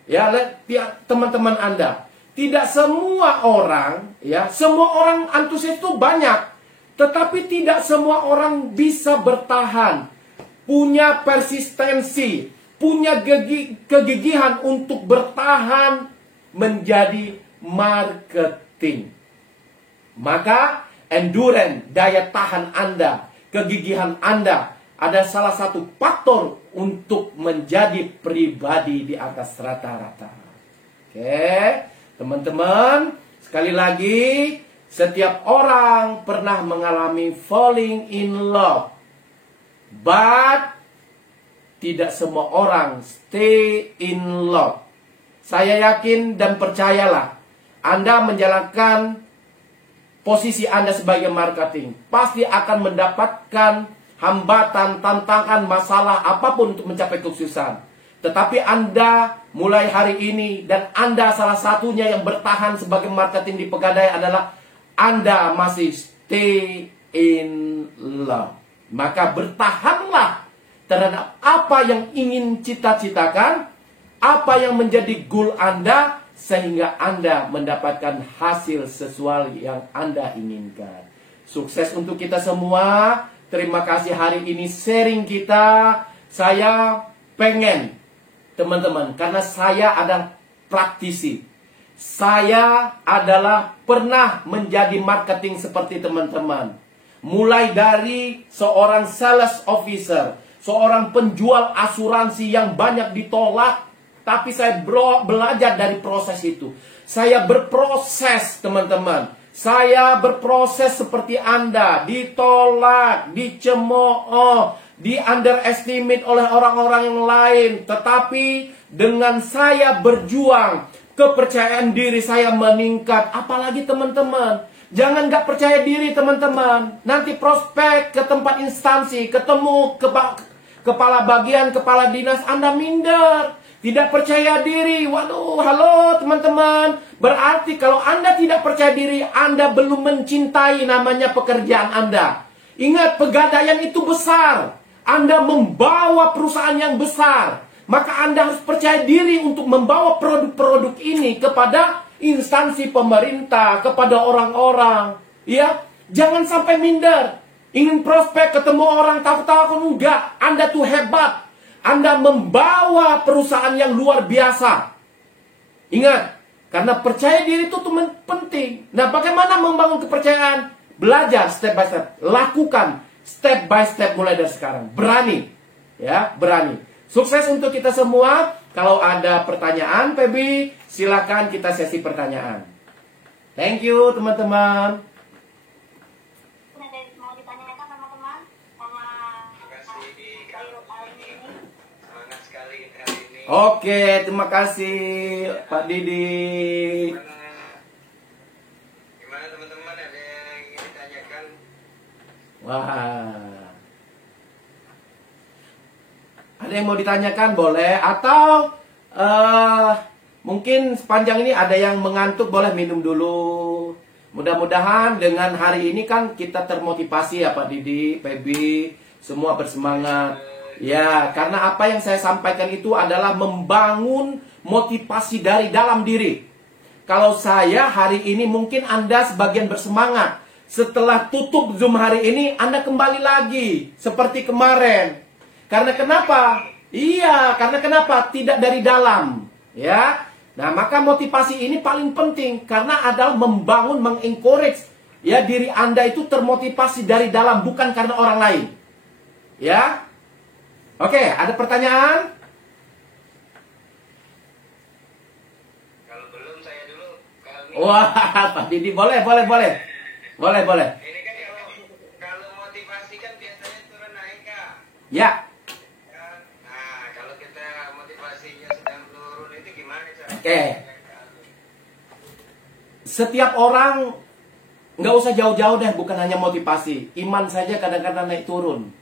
Ya, lihat teman-teman Anda. Tidak semua orang, ya, semua orang antusias itu banyak. Tetapi tidak semua orang bisa bertahan. Punya persistensi, punya kegigihan untuk bertahan menjadi marketing. Maka endurance, daya tahan Anda, kegigihan Anda ada salah satu faktor untuk menjadi pribadi di atas rata-rata. Oke, teman-teman, sekali lagi, setiap orang pernah mengalami falling in love. But tidak semua orang stay in love. Saya yakin dan percayalah, Anda menjalankan posisi Anda sebagai marketing, pasti akan mendapatkan hambatan, tantangan, masalah apapun untuk mencapai kesuksesan. Tetapi Anda mulai hari ini, dan Anda salah satunya yang bertahan sebagai marketing di Pegadaian adalah Anda masih stay in love. Maka bertahanlah terhadap apa yang ingin cita-citakan, apa yang menjadi goal Anda, sehingga Anda mendapatkan hasil sesuai yang Anda inginkan. Sukses untuk kita semua. Terima kasih hari ini sharing kita. Saya pengen, teman-teman, karena saya adalah praktisi. Saya adalah pernah menjadi marketing seperti teman-teman. Mulai dari seorang sales officer, seorang penjual asuransi yang banyak ditolak, tapi saya belajar dari proses itu. Saya berproses, teman-teman. Saya berproses seperti Anda, ditolak, dicemooh, di underestimate oleh orang-orang yang lain. Tetapi dengan saya berjuang, kepercayaan diri saya meningkat. Apalagi teman-teman, jangan gak percaya diri teman-teman. Nanti prospek ke tempat instansi, ketemu kepala bagian, kepala dinas, Anda minder. Tidak percaya diri. Waduh, halo teman-teman. Berarti kalau Anda tidak percaya diri, Anda belum mencintai namanya pekerjaan Anda. Ingat, Pegadaian itu besar. Anda membawa perusahaan yang besar. Maka Anda harus percaya diri untuk membawa produk-produk ini kepada instansi pemerintah, kepada orang-orang. Ya, jangan sampai minder. Ingin prospek, ketemu orang tahu-tahu enggak. Anda tuh hebat. Anda membawa perusahaan yang luar biasa. Ingat, karena percaya diri itu penting. Nah, bagaimana membangun kepercayaan? Belajar step by step. Lakukan step by step mulai dari sekarang. Berani. Ya, berani. Sukses untuk kita semua. Kalau ada pertanyaan, Feby, silakan kita sesi pertanyaan. Thank you, teman-teman. Mau ditanyakan teman-teman sama semangat sekali hari ini. Oke, terima kasih Pak Didi. Gimana teman-teman, ada yang ingin ditanyakan? Wah. Ada yang mau ditanyakan boleh, atau mungkin sepanjang ini ada yang mengantuk, boleh minum dulu. Mudah-mudahan dengan hari ini kan kita termotivasi ya Pak Didi, Feby, semua bersemangat. Ya, karena apa yang saya sampaikan itu adalah membangun motivasi dari dalam diri. Kalau saya hari ini, mungkin Anda sebagian bersemangat. Setelah tutup Zoom hari ini, Anda kembali lagi seperti kemarin. Karena kenapa? Iya, karena kenapa? Tidak dari dalam, ya. Nah, maka motivasi ini paling penting karena adalah membangun, mengencourage ya diri Anda itu termotivasi dari dalam, bukan karena orang lain. Ya. Oke, ada pertanyaan? Kalau belum saya dulu. Wah, Pak Didi, boleh. Ini kan kalau motivasi kan biasanya turun naik, Kak. Ya. Nah, kalau kita motivasinya sedang turun itu gimana, Kak? Oke. Setiap orang nggak usah jauh-jauh deh, bukan hanya motivasi. Iman saja kadang-kadang naik turun.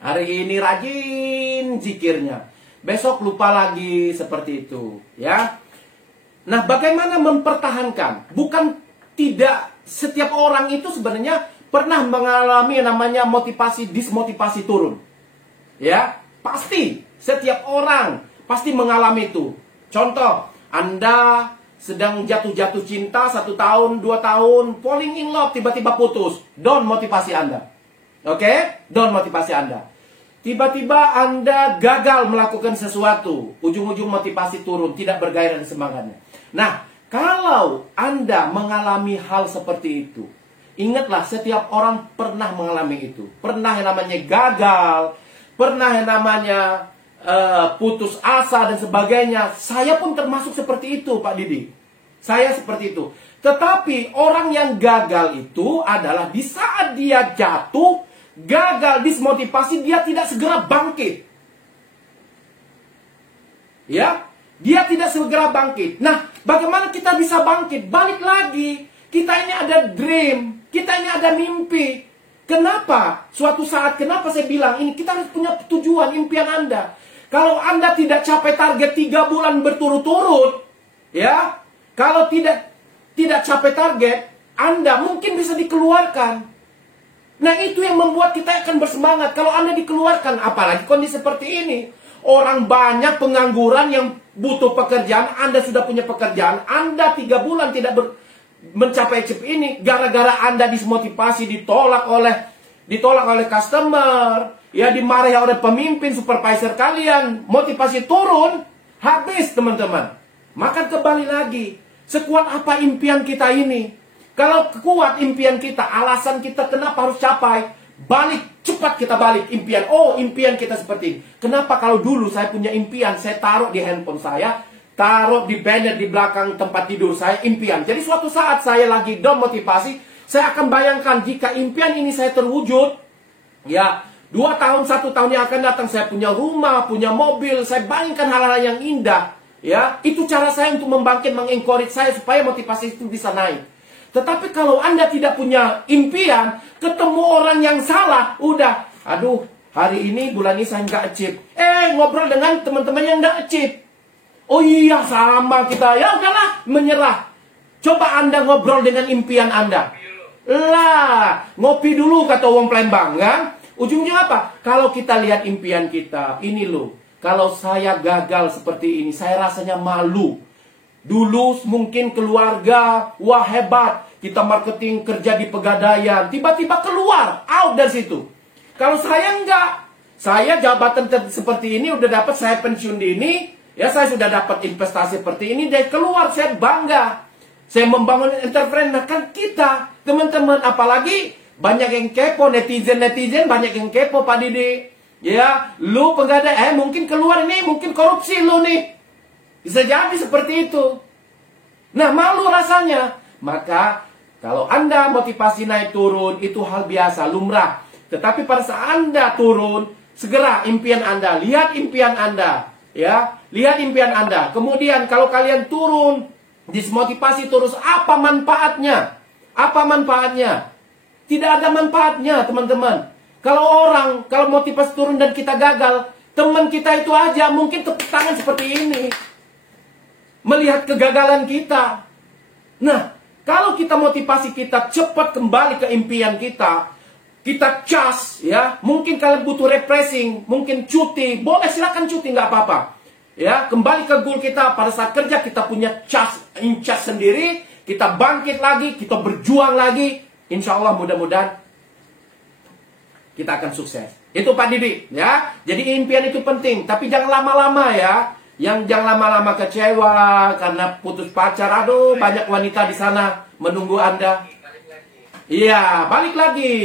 Hari ini rajin zikirnya, besok lupa lagi, seperti itu, ya. Nah, bagaimana mempertahankan? Bukan tidak setiap orang itu sebenarnya pernah mengalami yang namanya motivasi, dismotivasi turun. Ya, pasti setiap orang pasti mengalami itu. Contoh, Anda sedang jatuh-jatuh cinta 1 tahun, 2 tahun, falling in love, tiba-tiba putus. Down motivasi Anda. Oke? Down motivasi Anda. Tiba-tiba Anda gagal melakukan sesuatu, ujung-ujung motivasi turun, tidak bergairah dan semangatnya. Nah, kalau Anda mengalami hal seperti itu, ingatlah setiap orang pernah mengalami itu. Pernah yang namanya gagal, pernah yang namanya putus asa dan sebagainya. Saya pun termasuk seperti itu, Pak Didi. Saya seperti itu. Tetapi orang yang gagal itu adalah di saat dia jatuh, gagal, dismotivasi, dia tidak segera bangkit. Ya, dia tidak segera bangkit. Nah, bagaimana kita bisa bangkit? Balik lagi. Kita ini ada dream, kita ini ada mimpi. Kenapa? Suatu saat, kenapa saya bilang ini, kita harus punya tujuan, impian Anda. Kalau Anda tidak capai target 3 bulan berturut-turut, ya, kalau tidak capai target, Anda mungkin bisa dikeluarkan. Nah, itu yang membuat kita akan bersemangat. Kalau Anda dikeluarkan, apalagi kondisi seperti ini. Orang banyak pengangguran yang butuh pekerjaan. Anda sudah punya pekerjaan. Anda 3 bulan tidak mencapai chip ini. Gara-gara Anda dismotivasi, ditolak oleh customer. Ya, dimarahi oleh pemimpin, supervisor kalian. Motivasi turun. Habis, teman-teman. Maka kembali lagi. Sekuat apa impian kita ini? Kalau kuat impian kita, alasan kita kenapa harus capai, balik, cepat kita balik impian. Oh, impian kita seperti ini. Kenapa kalau dulu saya punya impian, saya taruh di handphone saya, taruh di banner di belakang tempat tidur saya, impian. Jadi suatu saat saya lagi down motivasi, saya akan bayangkan jika impian ini saya terwujud, ya, 2 tahun, 1 tahun yang akan datang, saya punya rumah, punya mobil, saya bayangkan hal-hal yang indah. Ya, itu cara saya untuk membangkit, mengencourage saya supaya motivasi itu bisa naik. Tetapi kalau Anda tidak punya impian, ketemu orang yang salah, udah, aduh, hari ini, bulan ini saya nggak achieve. Ngobrol dengan teman-teman yang nggak achieve. Oh iya, sama kita. Ya udahlah, menyerah. Coba Anda ngobrol dengan impian Anda. Lah, ngopi dulu kata wong Palembang, kan? Ujungnya apa? Kalau kita lihat impian kita, ini loh. Kalau saya gagal seperti ini, saya rasanya malu. Dulu mungkin keluarga, wah hebat, kita marketing kerja di Pegadaian, tiba-tiba keluar, out dari situ. Kalau saya enggak, saya jabatan seperti ini udah dapat, saya pensiun dini, ya saya sudah dapat investasi seperti ini, dan keluar, saya bangga. Saya membangun entrepreneur, kan kita, teman-teman, apalagi banyak yang kepo, netizen banyak yang kepo, Pak Didi. Ya, lu Pegadaian, mungkin keluar ini, mungkin korupsi lu nih. Bisa jadi seperti itu. Nah, malu rasanya. Maka, kalau Anda motivasi naik turun, itu hal biasa, lumrah. Tetapi pada saat Anda turun, segera impian Anda. Lihat impian Anda. Ya, lihat impian Anda. Kemudian, kalau kalian turun, dismotivasi terus, apa manfaatnya? Apa manfaatnya? Tidak ada manfaatnya, teman-teman. Kalau motivasi turun dan kita gagal, teman kita itu aja mungkin tepuk tangan seperti ini. Melihat kegagalan kita. Nah, kalau kita motivasi kita cepat kembali ke impian kita cas, ya, mungkin kalian butuh refreshing, mungkin cuti, boleh silakan cuti, nggak apa-apa. Ya, kembali ke goal kita pada saat kerja kita punya cas sendiri, kita bangkit lagi, kita berjuang lagi, insya Allah mudah-mudahan kita akan sukses. Itu Pak Didi, ya. Jadi impian itu penting, tapi jangan lama-lama ya. Yang jangan lama-lama kecewa karena putus pacar. Aduh, banyak wanita di sana menunggu Anda. Balik lagi. Iya, balik lagi.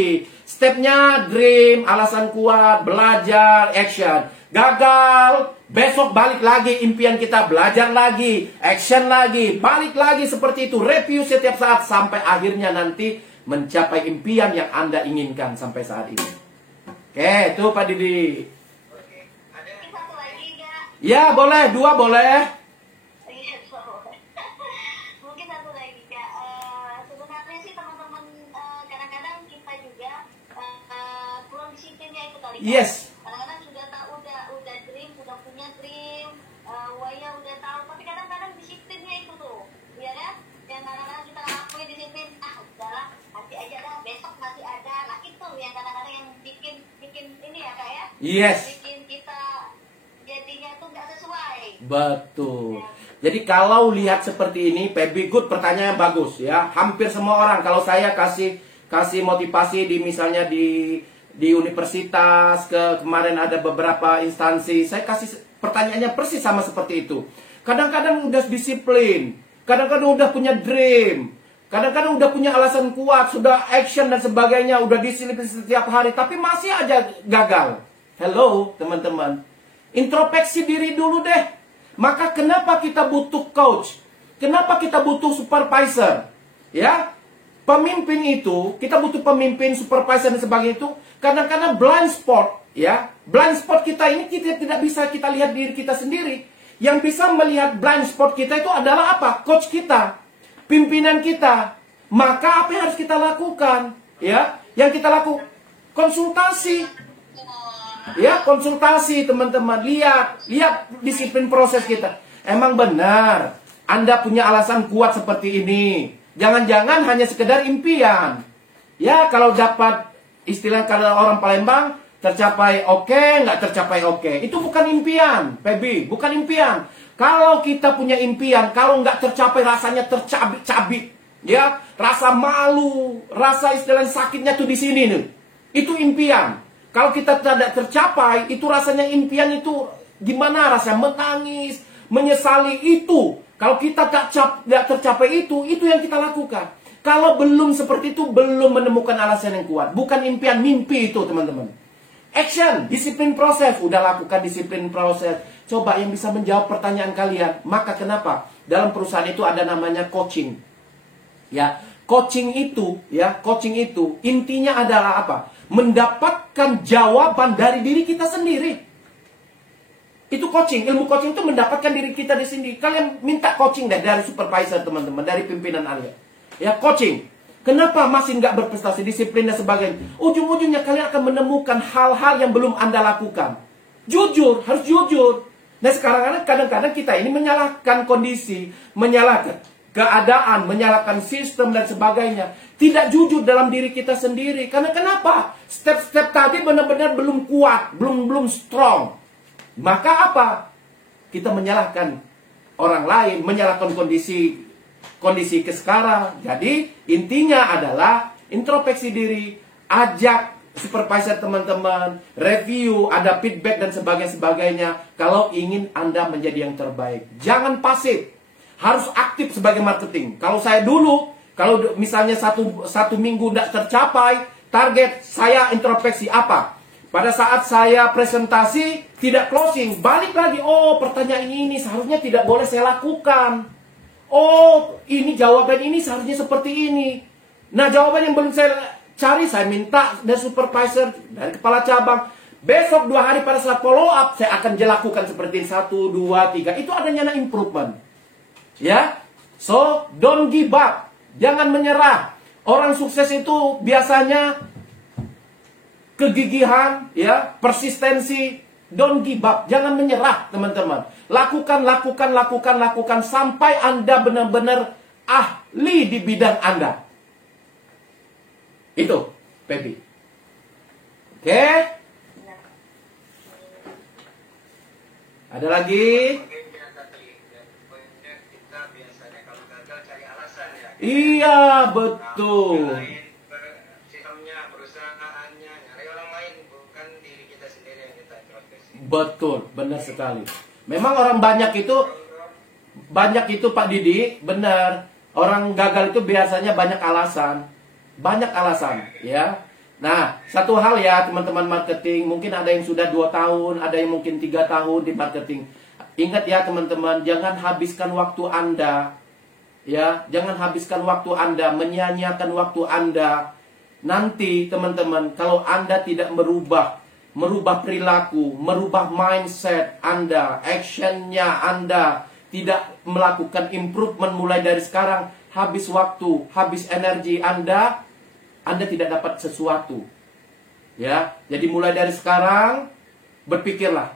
Stepnya dream, alasan kuat, belajar, action. Gagal, besok balik lagi impian kita, belajar lagi, action lagi, balik lagi seperti itu. Review setiap saat sampai akhirnya nanti mencapai impian yang Anda inginkan sampai saat ini. Oke, itu Pak Didi. Oke. Ada Mungkin satu lagi Kak. Ya, boleh, 2 boleh. Iya, boleh. Mungkin satu lagi Kak. Sebenarnya sih teman-teman kadang-kadang kita juga kurang disiplinnya itu kali Kak. Yes. Kadang-kadang sudah tahu udah dream, udah punya dream, waya udah tahu, tapi kadang-kadang disiplinnya itu tuh, ya kan? Yang kadang-kadang kita lakuin disiplin, udahlah, nanti aja dah, besok masih ada. Nah itu yang kadang-kadang yang bikin ini ya Kak ya? Yes. Bikin kita jadinya tuh nggak sesuai. Betul. Jadi kalau lihat seperti ini, Pebi good, pertanyaan bagus ya. Hampir semua orang kalau saya kasih motivasi di misalnya di universitas, kemarin ada beberapa instansi, saya kasih pertanyaannya persis sama seperti itu. Kadang-kadang udah disiplin, kadang-kadang udah punya dream, kadang-kadang udah punya alasan kuat, sudah action dan sebagainya, udah disiplin setiap hari, tapi masih aja gagal. Hello, teman-teman. Introspeksi diri dulu deh. Maka kenapa kita butuh coach? Kenapa kita butuh supervisor? Ya, pemimpin itu, kita butuh pemimpin, supervisor dan sebagainya itu, kadang-kadang blind spot, ya. Blind spot kita ini kita tidak bisa kita lihat diri kita sendiri. Yang bisa melihat blind spot kita itu adalah apa? Coach kita, pimpinan kita. Maka apa yang harus kita lakukan? Ya, yang kita lakukan konsultasi. Ya, konsultasi teman-teman. Lihat disiplin proses kita. Emang benar Anda punya alasan kuat seperti ini. Jangan-jangan hanya sekedar impian. Ya, kalau dapat istilah kalau orang Palembang, tercapai oke, nggak tercapai oke. Itu bukan impian, Pebi, bukan impian. Kalau kita punya impian, kalau nggak tercapai rasanya tercabik-cabik. Ya, rasa malu, rasa istilah sakitnya tuh di sini nih. Itu impian. Kalau kita tidak tercapai, itu rasanya impian itu gimana rasanya? Menangis, menyesali itu. Kalau kita tidak tercapai itu yang kita lakukan. Kalau belum seperti itu, belum menemukan alasan yang kuat. Bukan impian, mimpi itu teman-teman. Action, disiplin proses. Udah lakukan disiplin proses. Coba yang bisa menjawab pertanyaan kalian. Maka kenapa? Dalam perusahaan itu ada namanya coaching. Ya, coaching itu intinya adalah apa? Mendapatkan jawaban dari diri kita sendiri. Itu coaching, ilmu coaching itu mendapatkan diri kita di sini. Kalian minta coaching deh dari supervisor teman-teman, dari pimpinan Anda. Ya, coaching. Kenapa masih nggak berprestasi, disiplin dan sebagainya? Ujung-ujungnya kalian akan menemukan hal-hal yang belum Anda lakukan. Jujur, harus jujur. Nah sekarang kadang-kadang kita ini menyalahkan kondisi, menyalahkan keadaan, menyalahkan sistem dan sebagainya. Tidak jujur dalam diri kita sendiri. Karena kenapa? Step-step tadi benar-benar belum kuat, belum strong. Maka apa? Kita menyalahkan orang lain, menyalahkan kondisi ke sekarang. Jadi intinya adalah introspeksi diri, ajak supervisor teman-teman, review, ada feedback dan sebagainya. Kalau ingin Anda menjadi yang terbaik, jangan pasif. Harus aktif sebagai marketing. Kalau saya dulu, kalau misalnya satu minggu tidak tercapai target, saya introspeksi apa? Pada saat saya presentasi tidak closing, balik lagi. Oh, pertanyaan ini seharusnya tidak boleh saya lakukan. Oh, ini jawaban ini seharusnya seperti ini. Nah, jawaban yang belum saya cari, saya minta dari supervisor, dari kepala cabang. Besok 2 hari pada saat follow up, saya akan lakukan seperti 1, 2, 3. Itu adanya improvement. Ya, so don't give up, jangan menyerah. Orang sukses itu biasanya kegigihan, ya, persistensi. Don't give up, jangan menyerah teman-teman. Lakukan sampai Anda benar-benar ahli di bidang Anda. Itu, Pepi. Oke? Ada lagi? Kita biasanya kalau gagal cari alasan ya. Iya, betul. Lain income-nya, perusahaannya, nyari orang lain, bukan diri kita sendiri yang kita introspeksi. Betul, benar sekali. Memang orang banyak itu Pak Didi, benar. Orang gagal itu biasanya banyak alasan. Banyak alasan, ya. Nah, satu hal ya teman-teman marketing, mungkin ada yang sudah 2 tahun, ada yang mungkin 3 tahun di marketing. Ingat ya teman-teman, jangan habiskan waktu Anda. Ya, jangan habiskan waktu Anda, menyia-nyiakan waktu Anda. Nanti teman-teman, kalau Anda tidak merubah perilaku, merubah mindset Anda, actionnya Anda, tidak melakukan improvement mulai dari sekarang, habis waktu, habis energi Anda tidak dapat sesuatu. Ya, jadi mulai dari sekarang berpikirlah,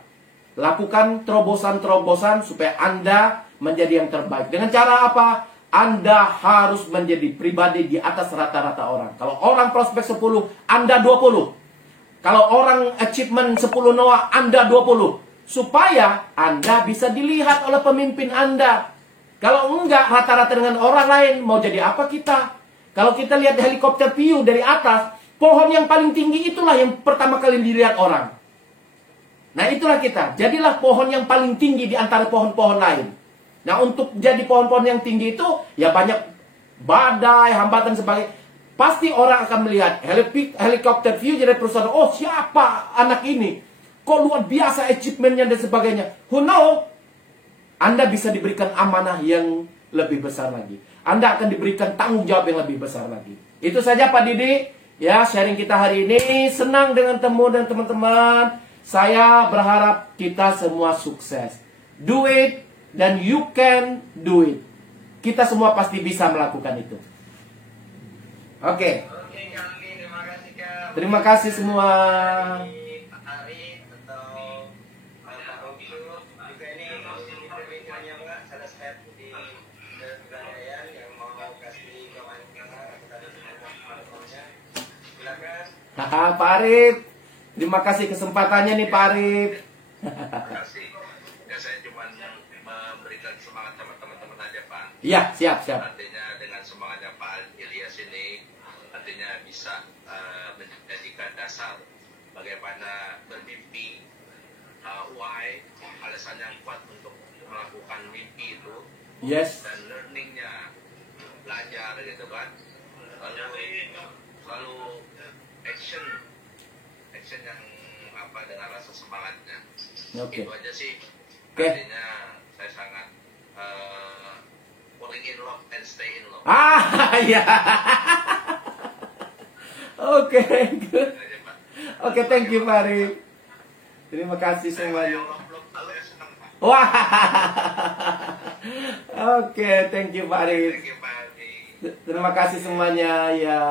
lakukan terobosan-terobosan supaya Anda menjadi yang terbaik. Dengan cara apa? Anda harus menjadi pribadi di atas rata-rata orang. Kalau orang prospek 10, Anda 20. Kalau orang achievement 10 NOA, Anda 20. Supaya Anda bisa dilihat oleh pemimpin Anda. Kalau enggak, rata-rata dengan orang lain, mau jadi apa kita? Kalau kita lihat helikopter view dari atas, pohon yang paling tinggi itulah yang pertama kali dilihat orang. Nah, itulah kita. Jadilah pohon yang paling tinggi di antara pohon-pohon lain. Nah, untuk jadi pohon-pohon yang tinggi itu, ya banyak badai, hambatan, sebagainya. Pasti orang akan melihat helikopter view dari perusahaan. Oh, siapa anak ini? Kok luar biasa achievementnya dan sebagainya. Who know? Anda bisa diberikan amanah yang lebih besar lagi. Anda akan diberikan tanggung jawab yang lebih besar lagi. Itu saja Pak Didi. Ya, sharing kita hari ini. Senang dengan temu dan teman-teman. Saya berharap kita semua sukses. Do it dan you can do it. Kita semua pasti bisa melakukan itu. Oke. Oke, Kang Lee, terima kasih Kang. Terima kasih semua. Pak Ari atau Pak Robisu juga ini pemikirannya Mbak, salah satu di Kebudayaan yang mau kasih komentar atau teman-temannya. Silakan. Haha, Pak Arif. Terima kasih kesempatannya nih Pak Arif. Terima kasih. Ya, saya cuma memberikan semangat sama teman-teman aja, Pak. Iya, siap. Artinya dengan semangatnya Pak Ilyas ini, artinya bisa menjadikan dasar bagaimana bermimpi, why, alasan yang kuat untuk melakukan mimpi itu, Yes. dan learningnya, belajar gitu kan. Lalu action yang apa dengan rasa semangatnya. Oke. Itu aja sih. Oke. Artinya saya sangat falling in love and stay in love. Iya. Oke, good. Itu aja, Pak. Oke, thank you Pak Arif. Terima kasih semuanya. Yang love saya senang, Pak. Wah. Oke, thank you Pak Arif. Thank you, Pak. Terima kasih semuanya ya.